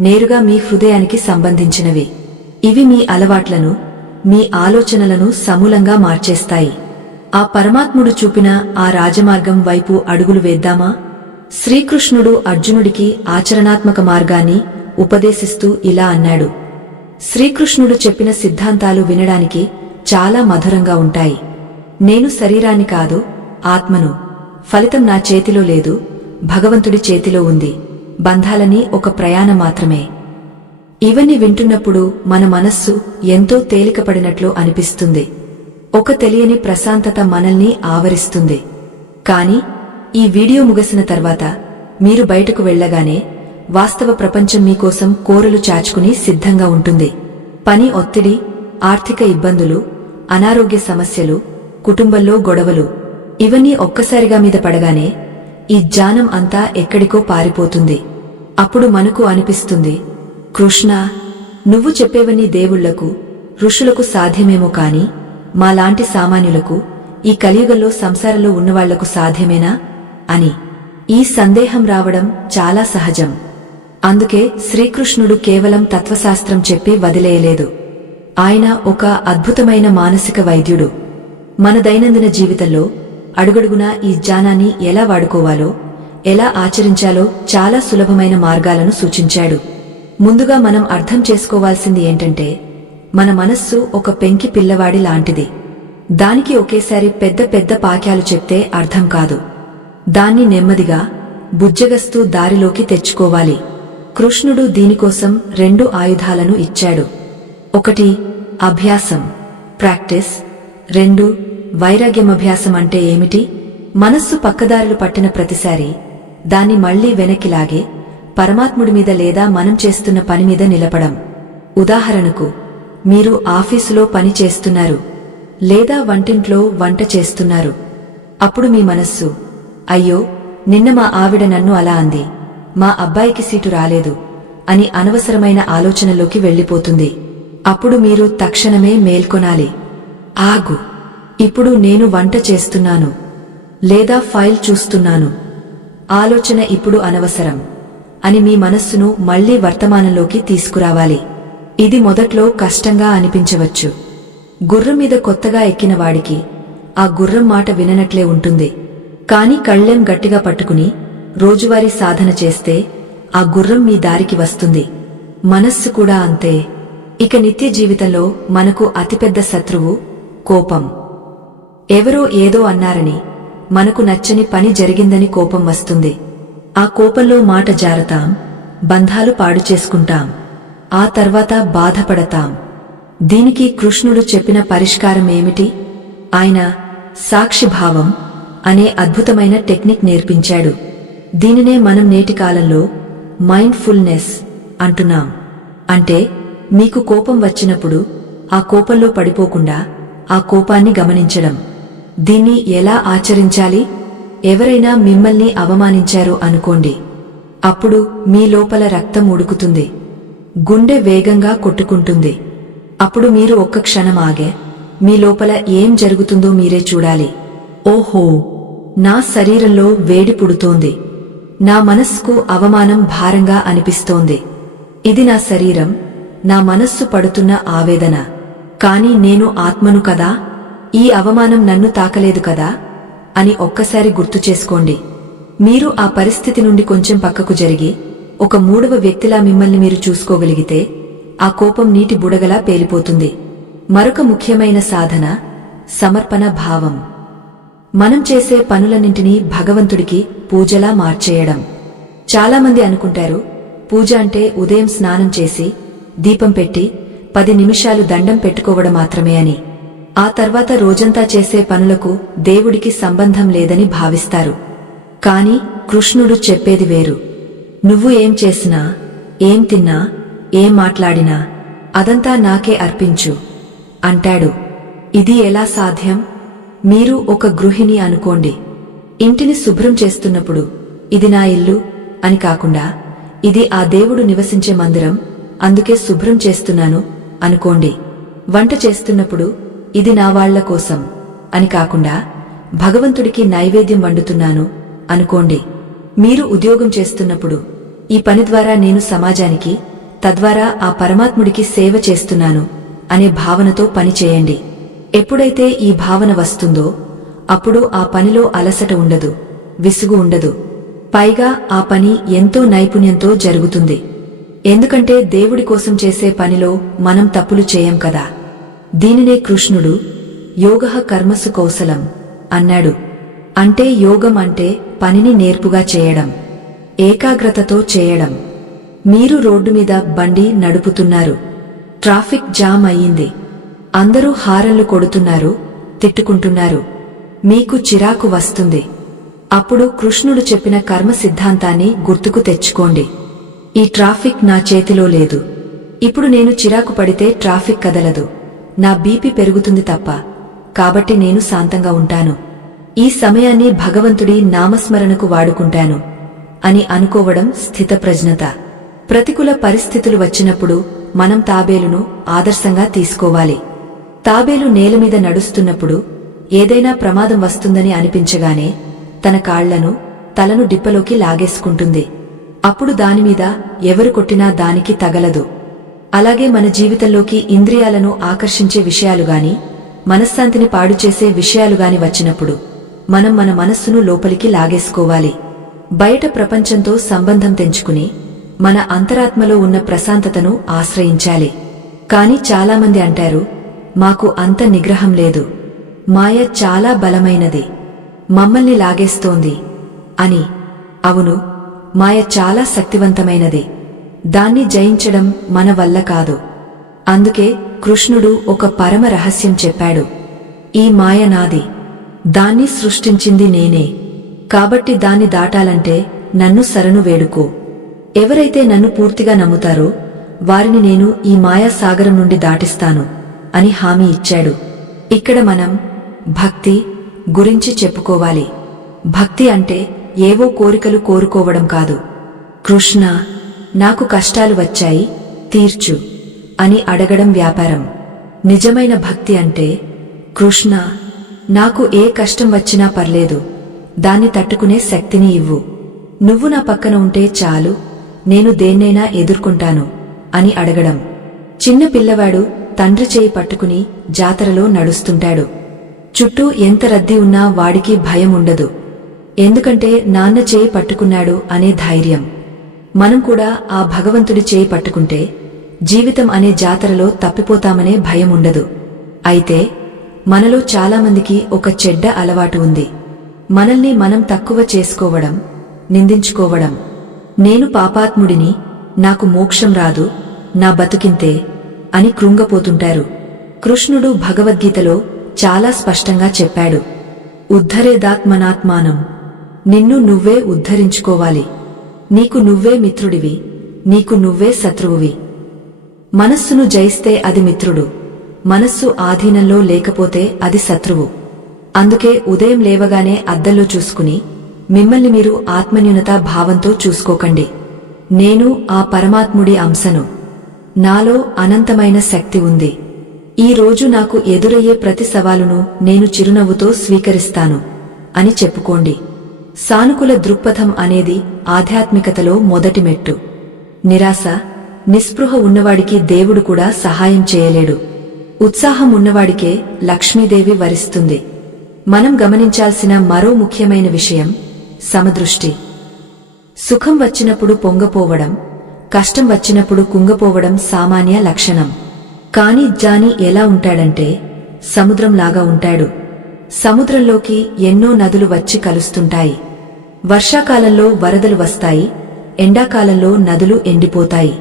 నేరుగా మీ హృదయానికి సంబంధించినవి. ఇవి మీ అలవాట్లను, మీ ఆలోచనలను సమూలంగా మార్చేస్తాయి. ఆ పరమాత్ముడు చూపిన ఆ రాజమార్గం వైపు అడుగులు వేద్దామా? శ్రీకృష్ణుడు అర్జునుడికి ఆచరణాత్మక మార్గాన్ని ఉపదేశిస్తూ ఇలా అన్నాడు. శ్రీకృష్ణుడు చెప్పిన సిద్ధాంతాలు వినడానికి చాలా మధురంగా ఉంటాయి. నేను శరీరాన్ని కాదు, ఆత్మను. ఫలితం నా చేతిలో లేదు, భగవంతుడి చేతిలో ఉంది. బంధాలని ఒక ప్రయాణం మాత్రమే. ఇవన్నీ వింటున్నప్పుడు మన మనస్సు ఎంతో తేలికపడినట్లు అనిపిస్తుంది. ఒక తెలియని ప్రశాంతత మనల్ని ఆవరిస్తుంది. కాని ఈ వీడియో ముగిసిన తర్వాత మీరు బయటకు వెళ్లగానే వాస్తవ ప్రపంచం మీకోసం కోరలు చాచుకుని సిద్ధంగా ఉంటుంది. పని ఒత్తిడి, ఆర్థిక ఇబ్బందులు, అనారోగ్య సమస్యలు, కుటుంబంలో గొడవలు, ఇవన్నీ ఒక్కసారిగా మీద పడగానే ఈ జ్ఞానం అంతా ఎక్కడికో పారిపోతుంది. అప్పుడు మనకు అనిపిస్తుంది, కృష్ణ, నువ్వు చెప్పేవన్నీ దేవుళ్లకు, ఋషులకు సాధ్యమేమో కాని మాలాంటి సామాన్యులకు, ఈ కలియుగంలో సంసారంలో ఉన్నవాళ్లకు సాధ్యమేనా అని. ఈ సందేహం రావడం చాలా సహజం. అందుకే శ్రీకృష్ణుడు కేవలం తత్వశాస్త్రం చెప్పి వదిలేయలేదు. ఆయన ఒక అద్భుతమైన మానసిక వైద్యుడు. మన దైనందిన జీవితంలో అడుగడుగునా ఈ జ్ఞానాన్ని ఎలా వాడుకోవాలో, ఎలా ఆచరించాలో చాలా సులభమైన మార్గాలను సూచించాడు. ముందుగా మనం అర్థం చేసుకోవాల్సింది ఏంటంటే మన మనస్సు ఒక పెంకి పిల్లవాడి లాంటిది. దానికి ఒకేసారి పెద్ద పెద్ద పాక్యాలు చెప్తే అర్థం కాదు. దాన్ని నెమ్మదిగా బుజ్జగస్తూ దారిలోకి తెచ్చుకోవాలి. కృష్ణుడు దీనికోసం 2 ఆయుధాలను ఇచ్చాడు. 1 అభ్యాసం, ప్రాక్టీస్. 2 వైరాగ్యం. అభ్యాసం అంటే ఏమిటి? మనస్సు పక్కదారులు పట్టిన ప్రతిసారి దాన్ని మళ్లీ వెనక్కి లాగే పరమాత్ముడి మీద లేదా మనం చేస్తున్న పని మీద నిలపడం. ఉదాహరణకు, మీరు ఆఫీసులో పని చేస్తున్నారు లేదా వంటింట్లో వంట చేస్తున్నారు. అప్పుడు మీ మనస్సు, అయ్యో నిన్న మా ఆవిడ నన్ను అలా అంది, మా అబ్బాయికి సీటు రాలేదు అని అనవసరమైన ఆలోచనలోకి వెళ్లిపోతుంది. అప్పుడు మీరు తక్షణమే మేల్కొనాలి. ఆగు, ఇప్పుడు నేను వంట చేస్తున్నాను లేదా ఫైల్ చూస్తున్నాను, ఆలోచన ఇప్పుడు అనవసరం అని మీ మనస్సును మళ్లీ వర్తమానంలోకి తీసుకురావాలి. ఇది మొదట్లో కష్టంగా అనిపించవచ్చు. గుర్రం మీద కొత్తగా ఎక్కిన వాడికి ఆ గుర్రం మాట విననట్లే ఉంటుంది. కాని కళ్ళెం గట్టిగా పట్టుకుని రోజువారీ సాధన చేస్తే ఆ గుర్రం మీ దారికి వస్తుంది. మనస్సు కూడా అంతే. ఇక నిత్య జీవితంలో మనకు అతిపెద్ద శత్రువు కోపం. ఎవరో ఏదో అన్నారని, మనకు నచ్చని పని జరిగిందని కోపం వస్తుంది. ఆ కోపంలో మాట జారతాం, బంధాలు పాడు చేసుకుంటాం, ఆ తర్వాత బాధపడతాం. దీనికి కృష్ణుడు చెప్పిన పరిష్కారం ఏమిటి? ఆయన సాక్షిభావం అనే అద్భుతమైన టెక్నిక్ నేర్పించాడు. దీనినే మనం నేటి కాలంలో మైండ్ఫుల్నెస్ అంటున్నాం. అంటే మీకు కోపం వచ్చినప్పుడు ఆ కోపంలో పడిపోకుండా ఆ కోపాన్ని గమనించడం. దీన్ని ఎలా ఆచరించాలి? ఎవరైనా మిమ్మల్ని అవమానించారు అనుకోండి. అప్పుడు మీ లోపల రక్తం ఉడుకుతుంది, గుండె వేగంగా కొట్టుకుంటుంది. అప్పుడు మీరు ఒక్క క్షణం ఆగే మీ లోపల ఏం జరుగుతుందో మీరే చూడాలి. ఓహో, నా శరీరంలో వేడి పుడుతోంది, నా మనస్సుకు అవమానం భారంగా అనిపిస్తోంది. ఇది నా శరీరం, నా మనస్సు పడుతున్న ఆవేదన. కాని నేను ఆత్మను కదా, ఈ అవమానం నన్ను తాకలేదు కదా అని ఒక్కసారి గుర్తు చేసుకోండి. మీరు ఆ పరిస్థితి నుండి కొంచెం పక్కకు జరిగి ఒక 3వ వ్యక్తిలా మిమ్మల్ని మీరు చూసుకోగలిగితే ఆ కోపం నీటి బుడగలా పేలిపోతుంది. మరొక ముఖ్యమైన సాధన సమర్పణ భావం. మనం చేసే పనులన్నింటినీ భగవంతుడికి పూజలా మార్చేయడం. చాలామంది అనుకుంటారు పూజ అంటే ఉదయం స్నానం చేసి దీపం పెట్టి 10 నిమిషాలు దండం పెట్టుకోవడం మాత్రమే అని. ఆ తర్వాత రోజంతా చేసే పనులకు దేవుడికి సంబంధం లేదని భావిస్తారు. కాని కృష్ణుడు చెప్పేది వేరు. నువ్వు ఏం చేసినా, ఏం తిన్నా, ఏం మాట్లాడినా అదంతా నాకే అర్పించు అంటాడు. ఇది ఎలా సాధ్యం? మీరు ఒక గృహిణి అనుకోండి. ఇంటిని శుభ్రం చేస్తున్నప్పుడు ఇది నా ఇల్లు అని కాకుండా ఇది ఆ దేవుడు నివసించే మందిరం, అందుకే శుభ్రం చేస్తున్నాను అనుకోండి. వంట చేస్తున్నప్పుడు ఇది నా వాళ్ల కోసం అని కాకుండా భగవంతుడికి నైవేద్యం వండుతున్నాను అనుకోండి. మీరు ఉద్యోగం చేస్తున్నప్పుడు ఈ పని ద్వారా నేను సమాజానికి, తద్వారా ఆ పరమాత్ముడికి సేవ చేస్తున్నాను అనే భావనతో పని చేయండి. ఎప్పుడైతే ఈ భావన వస్తుందో అప్పుడు ఆ పనిలో అలసట ఉండదు, విసుగు ఉండదు. పైగా ఆ పని ఎంతో నైపుణ్యంతో జరుగుతుంది. ఎందుకంటే దేవుడి కోసం చేసే పనిలో మనం తప్పులు చేయం కదా. దీనినే కృష్ణుడు యోగః కర్మసు కౌశలం అన్నాడు. అంటే యోగం అంటే పనిని నేర్పుగా చేయడం, ఏకాగ్రతతో చేయడం. మీరు రోడ్డు మీద బండి నడుపుతున్నారు, ట్రాఫిక్ జామ్ అయ్యింది, అందరూ హారన్లు కొడుతున్నారు, తిట్టుకుంటున్నారు, మీకు చిరాకు వస్తుంది. అప్పుడు కృష్ణుడు చెప్పిన కర్మ సిద్ధాంతాన్ని గుర్తుకు తెచ్చుకోండి. ఈ ట్రాఫిక్ నా చేతిలో లేదు. ఇప్పుడు నేను చిరాకు పడితే ట్రాఫిక్ కదలదు, నా బీపీ పెరుగుతుంది తప్ప. కాబట్టి నేను శాంతంగా ఉంటాను. ఈ సమయాన్ని భగవంతుడి నామస్మరణకు వాడుకుంటాను అని అనుకోవడం స్థితప్రజ్ఞత. ప్రతికూల పరిస్థితులు వచ్చినప్పుడు మనం తాబేలును ఆదర్శంగా తీసుకోవాలి. తాబేలు నేలమీద నడుస్తున్నప్పుడు ఏదైనా ప్రమాదం వస్తుందని అనిపించగానే తన కాళ్లను, తలను డిప్పలోకి లాగేసుకుంటుంది. అప్పుడు దానిమీద ఎవరు కొట్టినా దానికి తగలదు. అలాగే మన జీవితంలోకి ఇంద్రియాలను ఆకర్షించే విషయాలుగాని, మనశ్శాంతిని పాడుచేసే విషయాలుగాని వచ్చినప్పుడు మనం మన మనస్సును లోపలికి లాగేసుకోవాలి. బయట ప్రపంచంతో సంబంధం తెంచుకుని మన అంతరాత్మలో ఉన్న ప్రశాంతతను ఆశ్రయించాలి. కాని చాలామంది అంటారు, మాకు అంత నిగ్రహం లేదు, మాయ చాలా బలమైనది, మమ్మల్ని లాగేస్తోంది అని. అవును, మాయ చాలా శక్తివంతమైనది. దాన్ని జయించడం మన వల్ల కాదు. అందుకే కృష్ణుడు ఒక పరమ రహస్యం చెప్పాడు. ఈ మాయ నాది, దాన్ని సృష్టించింది నేనే. కాబట్టి దాన్ని దాటాలంటే నన్ను శరణు వేడుకో. ఎవరైతే నన్ను పూర్తిగా నమ్ముతారో వారిని నేను ఈ మాయా సాగరం నుండి దాటిస్తాను అని హామీ ఇచ్చాడు. ఇక్కడ మనం భక్తి గురించి చెప్పుకోవాలి. భక్తి అంటే ఏవో కోరికలు కోరుకోవడం కాదు. కృష్ణ, నాకు కష్టాలు వచ్చాయి, తీర్చు అని అడగడం వ్యాపారం. నిజమైన భక్తి అంటే, కృష్ణ, నాకు ఏ కష్టం వచ్చినా పర్లేదు, దాన్ని తట్టుకునే శక్తిని ఇవ్వు. నువ్వు నా పక్కన ఉంటే చాలు, నేను దేన్నైనా ఎదుర్కొంటాను అని అడగడం. చిన్న పిల్లవాడు తండ్రి చేయి పట్టుకుని జాతరలో నడుస్తుంటాడు. చుట్టూ ఎంత రద్దీ ఉన్నా వాడికి భయం ఉండదు. ఎందుకంటే నాన్న చేయి పట్టుకున్నాడు అనే ధైర్యం. మనం కూడా ఆ భగవంతుడి చేయి పట్టుకుంటే జీవితం అనే జాతరలో తప్పిపోతామనే భయం ఉండదు. అయితే మనలో చాలామందికి ఒక చెడ్డ అలవాటు ఉంది. మనల్ని మనం తక్కువ చేసుకోవడం, నిందించుకోవడం. నేను పాపాత్ముడిని, నాకు మోక్షం రాదు, నా బతుకింతే అని కృంగపోతుంటారు. కృష్ణుడు భగవద్గీతలో చాలా స్పష్టంగా చెప్పాడు, ఉద్ధరేదాత్మనాత్మానం. నిన్ను నువ్వే ఉద్ధరించుకోవాలి. నీకు నువ్వే మిత్రుడివి, నీకు నువ్వే శత్రువువి. మనస్సును జయిస్తే అది మిత్రుడు, మనస్సు ఆధీనంలో లేకపోతే అది శత్రువు. అందుకే ఉదయం లేవగానే అద్దంలో చూసుకుని మిమ్మల్ని మీరు ఆత్మన్యూనతా భావంతో చూసుకోకండి. నేను ఆ పరమాత్ముడి అంశను, నాలో అనంతమైన శక్తి ఉంది. ఈ రోజు నాకు ఎదురయ్యే ప్రతి సవాలును నేను చిరునవ్వుతో స్వీకరిస్తాను అని చెప్పుకోండి. సానుకూల దృక్పథం అనేది ఆధ్యాత్మికతలో మొదటి మెట్టు. నిరాశ, నిస్పృహ ఉన్నవాడికి దేవుడు కూడా సహాయం చేయలేడు. ఉత్సాహం ఉన్నవాడికే లక్ష్మీదేవి వరిస్తుంది. మనం గమనించాల్సిన మరో ముఖ్యమైన విషయం సమదృష్టి. సుఖం వచ్చినప్పుడు పొంగపోవడం, కష్టం వచ్చినప్పుడు కుంగపోవడం సామాన్య లక్షణం. కాని జ్ఞాని ఎలా ఉంటాడంటే సముద్రంలాగా ఉంటాడు. సముద్రంలోకి ఎన్నో నదులు వచ్చి కలుస్తుంటాయి. వర్షాకాలంలో వరదలు వస్తాయి, ఎండాకాలంలో నదులు ఎండిపోతాయి.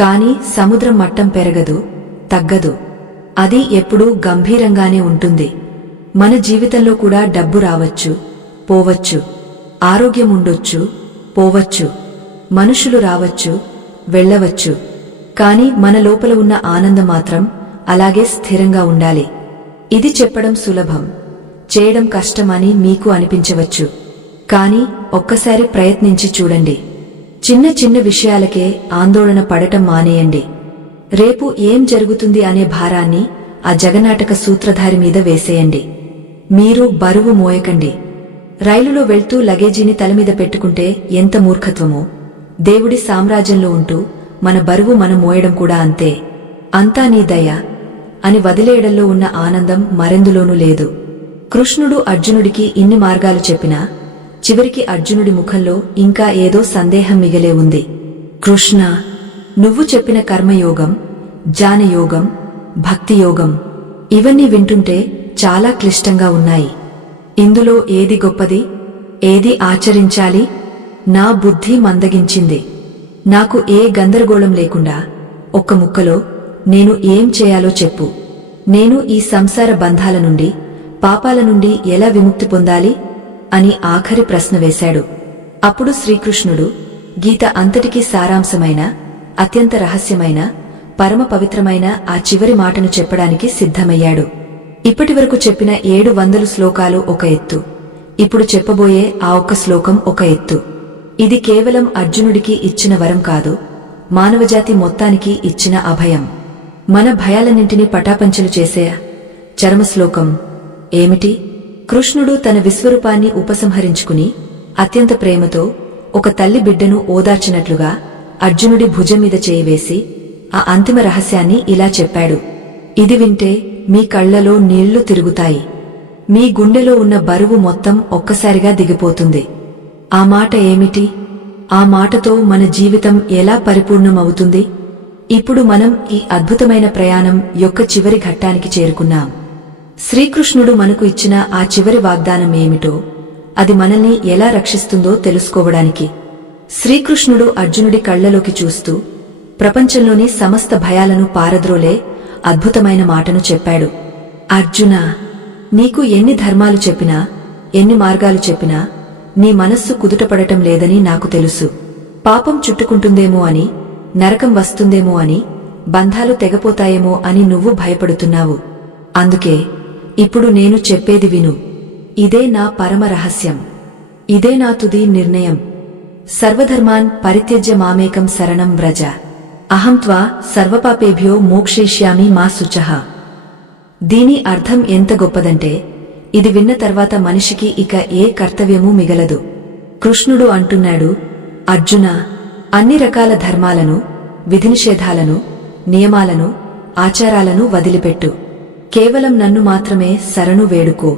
కాని సముద్రం మట్టం పెరగదు, తగ్గదు. అది ఎప్పుడూ గంభీరంగానే ఉంటుంది. మన జీవితంలో కూడా డబ్బు రావచ్చు, పోవచ్చు. ఆరోగ్యం ఉండొచ్చు, పోవచ్చు. మనుషులు రావచ్చు, వెళ్ళవచ్చు. కాని మన లోపల ఉన్న ఆనందం మాత్రం అలాగే స్థిరంగా ఉండాలి. ఇది చెప్పడం సులభం, చేయడం కష్టమని మీకు అనిపించవచ్చు. కాని ఒక్కసారి ప్రయత్నించి చూడండి. చిన్న చిన్న విషయాలకే ఆందోళన పడటం మానేయండి. రేపు ఏం జరుగుతుంది అనే భారాన్ని ఆ జగన్నాటక సూత్రధారి మీద వేసేయండి. మీరు బరువు మోయకండి. రైలులో వెళ్తూ లగేజీని తలమీద పెట్టుకుంటే ఎంత మూర్ఖత్వమో, దేవుడి సామ్రాజ్యంలో ఉంటూ మన బరువు మనం మోయడం కూడా అంతే. అంతా నీ దయ అని వదిలేయడంలో ఉన్న ఆనందం మరెందులోనూ లేదు. కృష్ణుడు అర్జునుడికి ఇన్ని మార్గాలు చెప్పినా చివరికి అర్జునుడి ముఖంలో ఇంకా ఏదో సందేహం మిగిలే ఉంది. కృష్ణ, నువ్వు చెప్పిన కర్మయోగం, జ్ఞానయోగం, భక్తియోగం ఇవన్నీ వింటుంటే చాలా క్లిష్టంగా ఉన్నాయి. ఇందులో ఏది గొప్పది, ఏది ఆచరించాలి? నా బుద్ధి మందగించింది. నాకు ఏ గందరగోళం లేకుండా ఒక్క ముక్కలో నేను ఏం చేయాలో చెప్పు. నేను ఈ సంసార బంధాల నుండి, పాపాల నుండి ఎలా విముక్తి పొందాలి అని ఆఖరి ప్రశ్న వేశాడు. అప్పుడు శ్రీకృష్ణుడు గీత అంతటికీ సారాంశమైన, అత్యంత రహస్యమైన, పరమ పవిత్రమైన ఆ చివరి మాటను చెప్పడానికి సిద్ధమయ్యాడు. ఇప్పటివరకు చెప్పిన 700 శ్లోకాలు ఒక ఎత్తు, ఇప్పుడు చెప్పబోయే ఆ ఒక్క శ్లోకం ఒక ఎత్తు. ఇది కేవలం అర్జునుడికి ఇచ్చిన వరం కాదు, మానవజాతి మొత్తానికి ఇచ్చిన అభయం. మన భయాలన్నింటినీ పటాపంచలు చేసే చరమశ్లోకం ఏమిటి? కృష్ణుడు తన విశ్వరూపాన్ని ఉపసంహరించుకుని అత్యంత ప్రేమతో ఒక తల్లి బిడ్డను ఓదార్చినట్లుగా అర్జునుడి భుజం మీద చేయివేసి ఆ అంతిమ రహస్యాన్ని ఇలా చెప్పాడు. ఇది వింటే మీ కళ్లలో నీళ్లు తిరుగుతాయి. మీ గుండెలో ఉన్న బరువు మొత్తం ఒక్కసారిగా దిగిపోతుంది. ఆ మాట ఏమిటి? ఆ మాటతో మన జీవితం ఎలా పరిపూర్ణమవుతుంది? ఇప్పుడు మనం ఈ అద్భుతమైన ప్రయాణం యొక్క చివరి ఘట్టానికి చేరుకున్నాం. శ్రీకృష్ణుడు మనకు ఇచ్చిన ఆ చివరి వాగ్దానం ఏమిటో, అది మనల్ని ఎలా రక్షిస్తుందో తెలుసుకోవడానికి శ్రీకృష్ణుడు అర్జునుడి కళ్లలోకి చూస్తూ ప్రపంచంలోని సమస్త భయాలను పారద్రోలే అద్భుతమైన మాటను చెప్పాడు. అర్జునా, నీకు ఎన్ని ధర్మాలు చెప్పినా, ఎన్ని మార్గాలు చెప్పినా నీ మనస్సు కుదుటపడటం లేదని నాకు తెలుసు. పాపం చుట్టుకుంటుందేమో అని, నరకం వస్తుందేమో అని, బంధాలు తెగపోతాయేమో అని నువ్వు భయపడుతున్నావు. అందుకే ఇప్పుడు నేను చెప్పేది విను. ఇదే నా పరమ రహస్యం. ఇదే నా తుది నిర్ణయం. సర్వధర్మాన్ పరిత్యజ్య మామేకం శరణం వ్రజ, అహం త్వా సర్వపాపేభ్యో మోక్షయిష్యామి మా శుచః. దీని అర్థం ఎంత గొప్పదంటే, ఇది విన్న తర్వాత మనిషికి ఇక ఏ కర్తవ్యమూ మిగలదు. కృష్ణుడు అంటున్నాడు, అర్జునా, అన్ని రకాల ధర్మాలను, విధినిషేధాలను, నియమాలను, ఆచారాలను వదిలిపెట్టు. కేవలం నన్ను మాత్రమే శరణు వేడుకో.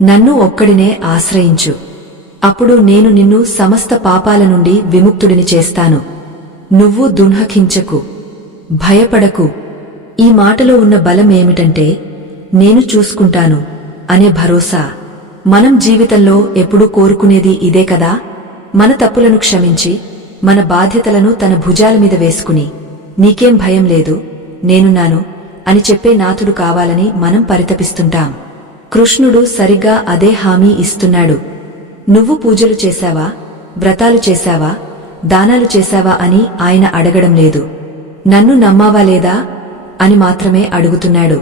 నన్ను ఒక్కడినే ఆశ్రయించు. అప్పుడు నేను నిన్ను సమస్త పాపాల నుండి విముక్తుడిని చేస్తాను. నువ్వు దున్హకించకు, భయపడకు. ఈ మాటలో ఉన్న బలం ఏమిటంటే, నేను చూసుకుంటాను అనే భరోసా. మనం జీవితంలో ఎప్పుడూ కోరుకునేది ఇదే కదా. మన తప్పులను క్షమించి, మన బాధ్యతలను తన భుజాల మీద వేసుకుని, నీకేం భయం లేదు, నేనున్నాను అని చెప్పే నాథుడు కావాలని మనం పరితపిస్తుంటాం. కృష్ణుడు సరిగ్గా అదే హామీ ఇస్తున్నాడు. నువ్వు పూజలు చేశావా, వ్రతాలు చేశావా, దానాలు చేశావా అని ఆయన అడగడం లేదు. నన్ను నమ్మావా లేదా అని మాత్రమే అడుగుతున్నాడు.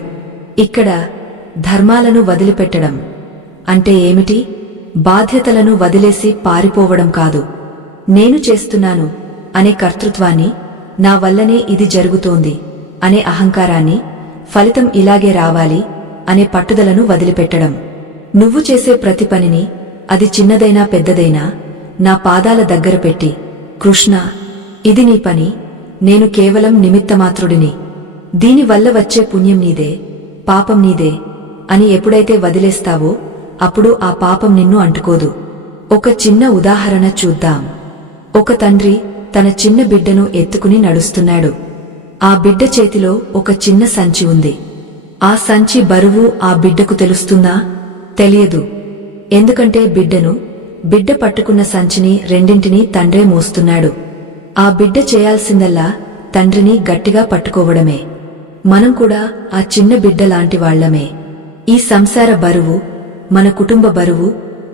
ఇక్కడ ధర్మాలను వదిలిపెట్టడం అంటే ఏమిటి? బాధ్యతలను వదిలేసి పారిపోవడం కాదు. నేను చేస్తున్నాను అనే కర్తృత్వాన్ని, నా వల్లనే ఇది జరుగుతోంది అనే అహంకారాన్ని, ఫలితం ఇలాగే రావాలి అనే పట్టుదలను వదిలిపెట్టడం. నువ్వు చేసే ప్రతి పనిని, అది చిన్నదైనా పెద్దదైనా, నా పాదాల దగ్గర పెట్టి, కృష్ణ, ఇది నీ పని, నేను కేవలం నిమిత్తమాత్రుడిని. దీనివల్ల వచ్చే పుణ్యం నీదే, పాపం నీదే అని ఎప్పుడైతే వదిలేస్తావో అప్పుడు ఆ పాపం నిన్ను అంటుకోదు. ఒక చిన్న ఉదాహరణ చూద్దాం. ఒక తండ్రి తన చిన్న బిడ్డను ఎత్తుకుని నడుస్తున్నాడు. ఆ బిడ్డ చేతిలో ఒక చిన్న సంచి ఉంది. ఆ సంచి బరువు ఆ బిడ్డకు తెలుస్తుందా? తెలియదు. ఎందుకంటే బిడ్డ పట్టుకున్న సంచిని రెండింటినీ తండ్రే మోస్తున్నాడు. ఆ బిడ్డ చేయాల్సిందల్లా తండ్రిని గట్టిగా పట్టుకోవడమే. మనం కూడా ఆ చిన్న బిడ్డ లాంటి వాళ్లమే. ఈ సంసార బరువు, మన కుటుంబ బరువు,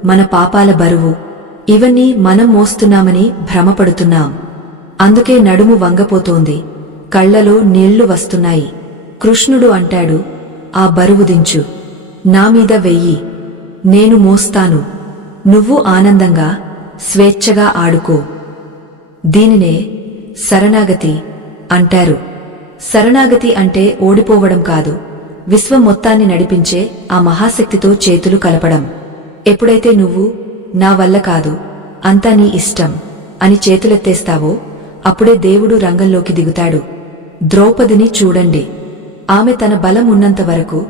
మన పాపాల బరువు, ఇవన్నీ మనం మోస్తున్నామని భ్రమపడుతున్నాం. అందుకే నడుము వంగపోతోంది, కళ్లలో నీళ్లు వస్తున్నాయి. కృష్ణుడు అంటాడు, ఆ బరువు దించు, నా మీద వెయ్యి, నేను మోస్తాను. నువ్వు ఆనందంగా, స్వేచ్ఛగా ఆడుకో. దీనినే శరణాగతి అంటారు. శరణాగతి అంటే ఓడిపోవడం కాదు, విశ్వం మొత్తాన్ని నడిపించే ఆ మహాశక్తితో చేతులు కలపడం. ఎప్పుడైతే నువ్వు నా వల్ల కాదు, అంతా నీ ఇష్టం అని చేతులెత్తేస్తావో అప్పుడే దేవుడు రంగంలోకి దిగుతాడు. ద్రౌపదిని చూడండి. ఆమె తన బలం ఉన్నంత వరకు,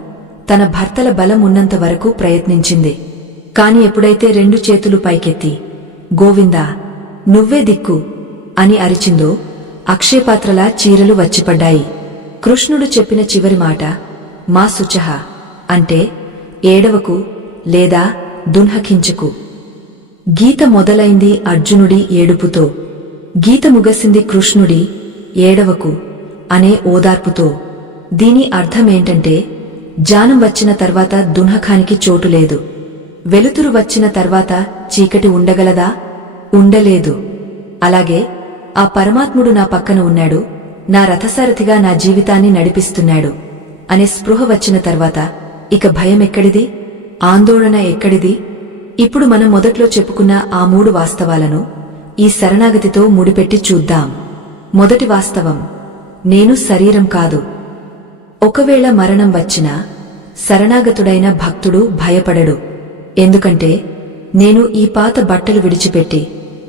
తన భర్తల బలం ఉన్నంత వరకు ప్రయత్నించింది. కాని ఎప్పుడైతే రెండు చేతులు పైకెత్తి, గోవిందా, నువ్వే దిక్కు అని అరిచిందో అక్షయపాత్రలా చీరలు వచ్చిపడ్డాయి. కృష్ణుడు చెప్పిన చివరి మాట మా శుచః అంటే ఏడవకు లేదా దున్హకించకు. గీత మొదలైంది అర్జునుడి ఏడుపుతో. గీత ముగసింది కృష్ణుడి ఏడవకు అనే ఓదార్పుతో. దీని అర్థమేంటంటే, జానం వచ్చిన తర్వాత దున్హకానికి చోటు లేదు. వెలుతురు వచ్చిన తర్వాత చీకటి ఉండగలదా? ఉండలేదు. అలాగే ఆ పరమాత్ముడు నా పక్కన ఉన్నాడు, నా రథసారథిగా నా జీవితాన్ని నడిపిస్తున్నాడు అనే స్పృహ వచ్చిన తర్వాత ఇక భయం ఎక్కడిది? ఆందోళన ఎక్కడిది? ఇప్పుడు మనం మొదట్లో చెప్పుకున్న ఆ 3 వాస్తవాలను ఈ శరణాగతితో ముడిపెట్టి చూద్దాం. మొదటి వాస్తవం, నేను శరీరం కాదు. ఒకవేళ మరణం వచ్చినా శరణాగతుడైన భక్తుడు భయపడడు. ఎందుకంటే నేను ఈ పాత బట్టలు విడిచిపెట్టి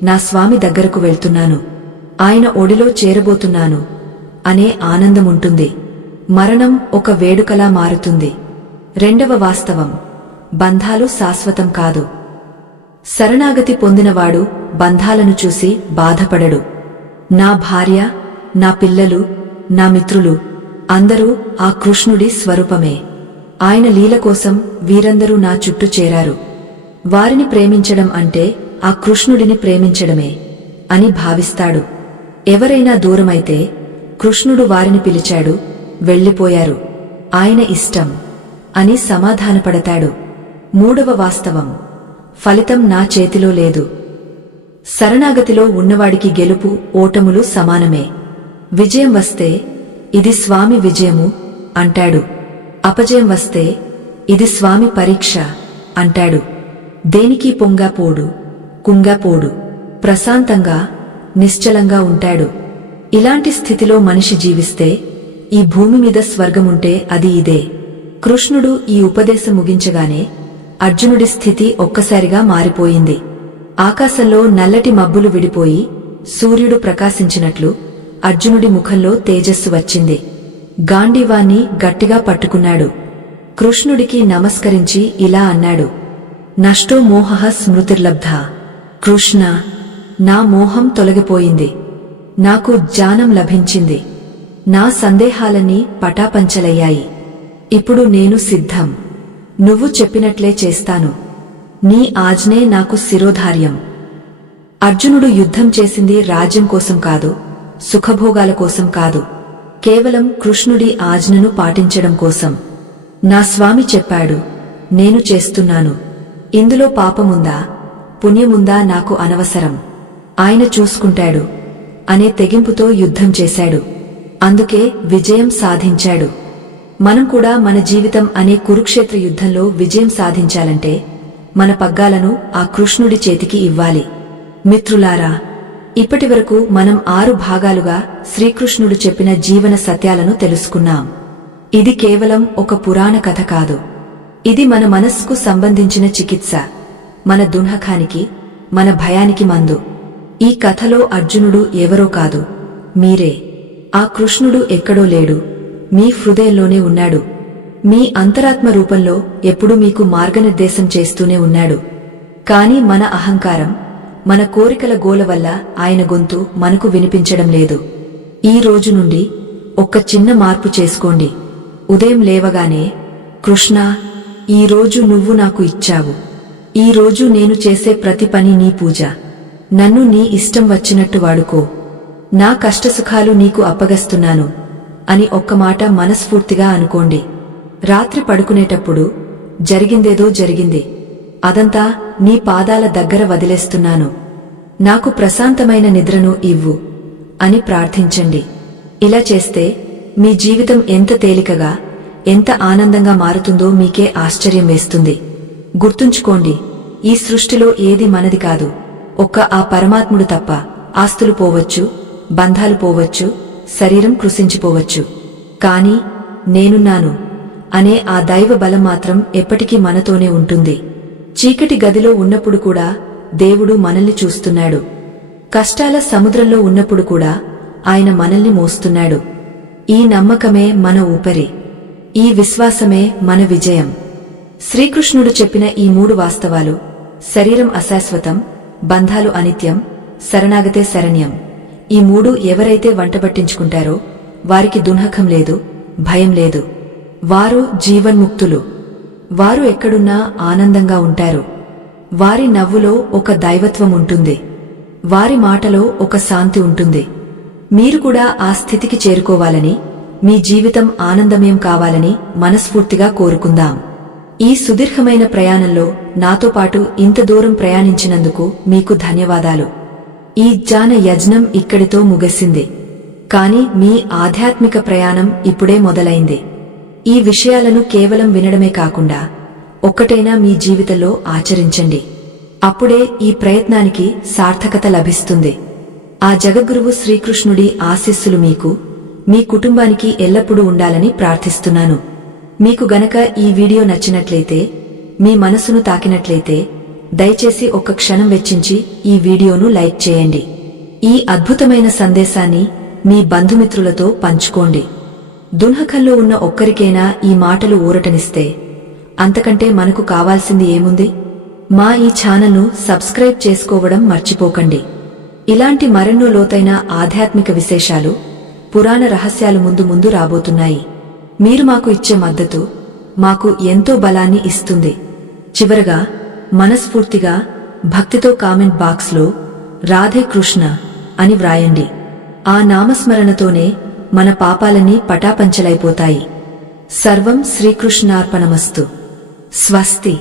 నా స్వామి దగ్గరకు వెళ్తున్నాను, ఆయన ఒడిలో చేరబోతున్నాను అనే ఆనందముంటుంది. మరణం ఒక వేడుకలా మారుతుంది. రెండవ వాస్తవం, బంధాలు శాశ్వతం కాదు. శరణాగతి పొందినవాడు బంధాలను చూసి బాధపడడు. నా భార్య, నా పిల్లలు, నా మిత్రులు అందరూ ఆ కృష్ణుడి స్వరూపమే. ఆయన లీల కోసం వీరందరూ నా చుట్టూ చేరారు. వారిని ప్రేమించడం అంటే ఆ కృష్ణుడిని ప్రేమించడమే అని భావిస్తాడు. ఎవరైనా దూరమైతే కృష్ణుడు వారిని పిలిచాడు, వెళ్ళిపోయారు, ఆయన ఇష్టం అని సమాధానపడతాడు. మూడవ వాస్తవం, ఫలితం నా చేతిలో లేదు. శరణాగతిలో ఉన్నవాడికి గెలుపు ఓటములు సమానమే. విజయం వస్తే ఇది స్వామి విజయము అంటాడు. అపజయం వస్తే ఇది స్వామి పరీక్ష అంటాడు. దేనికి పొంగాపోడు, కుంగాపోడు, ప్రశాంతంగా నిశ్చలంగా ఉంటాడు. ఇలాంటి స్థితిలో మనిషి జీవిస్తే ఈ భూమి మీద స్వర్గముంటే అది ఇదే. కృష్ణుడు ఈ ఉపదేశం ముగించగానే అర్జునుడి స్థితి ఒక్కసారిగా మారిపోయింది. ఆకాశంలో నల్లటి మబ్బులు విడిపోయి సూర్యుడు ప్రకాశించినట్లు అర్జునుడి ముఖంలో తేజస్సు వచ్చింది. గాంధీవాన్ని గట్టిగా పట్టుకున్నాడు. కృష్ణుడికి నమస్కరించి ఇలా అన్నాడు, నష్టో మోహః స్మృతిర్లబ్ధా. కృష్ణ, నా మోహం తొలగిపోయింది. నాకు జ్ఞానం లభించింది. నా సందేహాలన్నీ పటాపంచలయ్యాయి. ఇప్పుడు నేను సిద్ధం. నువ్వు చెప్పినట్లే చేస్తాను. నీ ఆజ్ఞే నాకు శిరోధార్యం. అర్జునుడు యుద్ధం చేసింది రాజ్యం కోసం కాదు, సుఖభోగాల కోసం కాదు, కేవలం కృష్ణుడి ఆజ్ఞను పాటించడం కోసం. నా స్వామి చెప్పాడు, నేను చేస్తున్నాను. ఇందులో పాపముందా, పుణ్యముందా నాకు అనవసరం. ఆయన చూసుకుంటాడు అనే తెగింపుతో యుద్ధం చేశాడు. అందుకే విజయం సాధించాడు. మనం కూడా మన జీవితం అనే కురుక్షేత్ర యుద్ధంలో విజయం సాధించాలంటే మన పగ్గాలను ఆ కృష్ణుడి చేతికి ఇవ్వాలి. మిత్రులారా, ఇప్పటివరకు మనం 6 భాగాలుగా శ్రీకృష్ణుడు చెప్పిన జీవన సత్యాలను తెలుసుకున్నాం. ఇది కేవలం ఒక పురాణ కథ కాదు. ఇది మన మనస్సుకు సంబంధించిన చికిత్స, మన దుఃఖానికి, మన భయానికి మందు. ఈ కథలో అర్జునుడు ఎవరో కాదు, మీరే. ఆ కృష్ణుడు ఎక్కడో లేడు, మీ హృదయంలోనే ఉన్నాడు. మీ అంతరాత్మ రూపంలో ఎప్పుడూ మీకు మార్గనిర్దేశం చేస్తూనే ఉన్నాడు. కాని మన అహంకారం, మన కోరికల గోల వల్ల ఆయన గొంతు మనకు వినిపించడం లేదు. ఈ రోజు నుండి ఒక్క చిన్న మార్పు చేసుకోండి. ఉదయం లేవగానే, కృష్ణా, ఈ రోజు నువ్వు నాకు ఇచ్చావు. ఈ రోజు నేను చేసే ప్రతి పని నీ పూజ. నన్ను నీ ఇష్టం వచ్చినట్టు వాడుకో. నా కష్టసుఖాలు నీకు అప్పగస్తున్నాను అని ఒక్క మాట మనస్ఫూర్తిగా అనుకోండి. రాత్రి పడుకునేటప్పుడు, జరిగిందేదో జరిగింది, అదంతా నీ పాదాల దగ్గర వదిలేస్తున్నాను. నాకు ప్రశాంతమైన నిద్రను ఇవ్వు అని ప్రార్థించండి. ఇలా చేస్తే మీ జీవితం ఎంత తేలికగా, ఎంత ఆనందంగా మారుతుందో మీకే ఆశ్చర్యం వేస్తుంది. గుర్తుంచుకోండి, ఈ సృష్టిలో ఏది మనది కాదు, ఒక్క ఆ పరమాత్ముడు తప్ప. ఆస్తులు పోవచ్చు, బంధాలు పోవచ్చు, శరీరం కృశించిపోవచ్చు, కాని నేనున్నాను అనే ఆ దైవ బలం మాత్రం ఎప్పటికీ మనతోనే ఉంటుంది. చీకటి గదిలో ఉన్నప్పుడు కూడా దేవుడు మనల్ని చూస్తున్నాడు. కష్టాల సముద్రంలో ఉన్నప్పుడు కూడా ఆయన మనల్ని మోస్తున్నాడు. ఈ నమ్మకమే మన ఊపిరి. ఈ విశ్వాసమే మన విజయం. శ్రీకృష్ణుడు చెప్పిన ఈ 3 వాస్తవాలు, శరీరం అశాశ్వతం, బంధాలు అనిత్యం, శరణాగతే శరణ్యం. ఈ 3 ఎవరైతే వంటబట్టించుకుంటారో వారికి దుఃఖం లేదు, భయం లేదు. వారు జీవన్ముక్తులు. వారు ఎక్కడున్నా ఆనందంగా ఉంటారు. వారి నవ్వులో ఒక దైవత్వం ఉంటుంది. వారి మాటలో ఒక శాంతి ఉంటుంది. మీరు కూడా ఆ స్థితికి చేరుకోవాలని, మీ జీవితం ఆనందమయం కావాలని మనస్ఫూర్తిగా కోరుకుందాం. ఈ సుదీర్ఘమైన ప్రయాణంలో నాతో పాటు ఇంత దూరం ప్రయాణించినందుకు మీకు ధన్యవాదాలు. ఈ జ్ఞాన యజ్ఞం ఇక్కడితో ముగిసింది. కాని మీ ఆధ్యాత్మిక ప్రయాణం ఇప్పుడే మొదలైంది. ఈ విషయాలను కేవలం వినడమే కాకుండా ఒక్కటైనా మీ జీవితంలో ఆచరించండి. అప్పుడే ఈ ప్రయత్నానికి సార్థకత లభిస్తుంది. ఆ జగద్గురువు శ్రీకృష్ణుడి ఆశీస్సులు మీకు, మీ కుటుంబానికి ఎల్లప్పుడూ ఉండాలని ప్రార్థిస్తున్నాను. మీకు గనక ఈ వీడియో నచ్చినట్లయితే, మీ మనసును తాకినట్లయితే దయచేసి ఒక్క క్షణం వెచ్చించి ఈ వీడియోను లైక్ చేయండి. ఈ అద్భుతమైన సందేశాన్ని మీ బంధుమిత్రులతో పంచుకోండి. దుఃఖంలో ఉన్న ఒక్కరికైనా ఈ మాటలు ఊరటనిస్తే అంతకంటే మనకు కావాల్సింది ఏముంది? మా ఈ ఛానల్ను సబ్స్క్రైబ్ చేసుకోవడం మర్చిపోకండి. ఇలాంటి మరెన్నో లోతైన ఆధ్యాత్మిక విశేషాలు, పురాణ రహస్యాలు ముందు ముందు రాబోతున్నాయి. మీరు మాకు ఇచ్చే మద్దతు మాకు ఎంతో బలాన్ని ఇస్తుంది. చివరగా మనస్ఫూర్తిగా భక్తితో కామెంట్ బాక్స్లో రాధే కృష్ణ అని వ్రాయండి. ఆ నామస్మరణతోనే మన పాపాలన్నీ పటాపంచలైపోతాయి. సర్వం శ్రీకృష్ణార్పణమస్తు. స్వస్తి.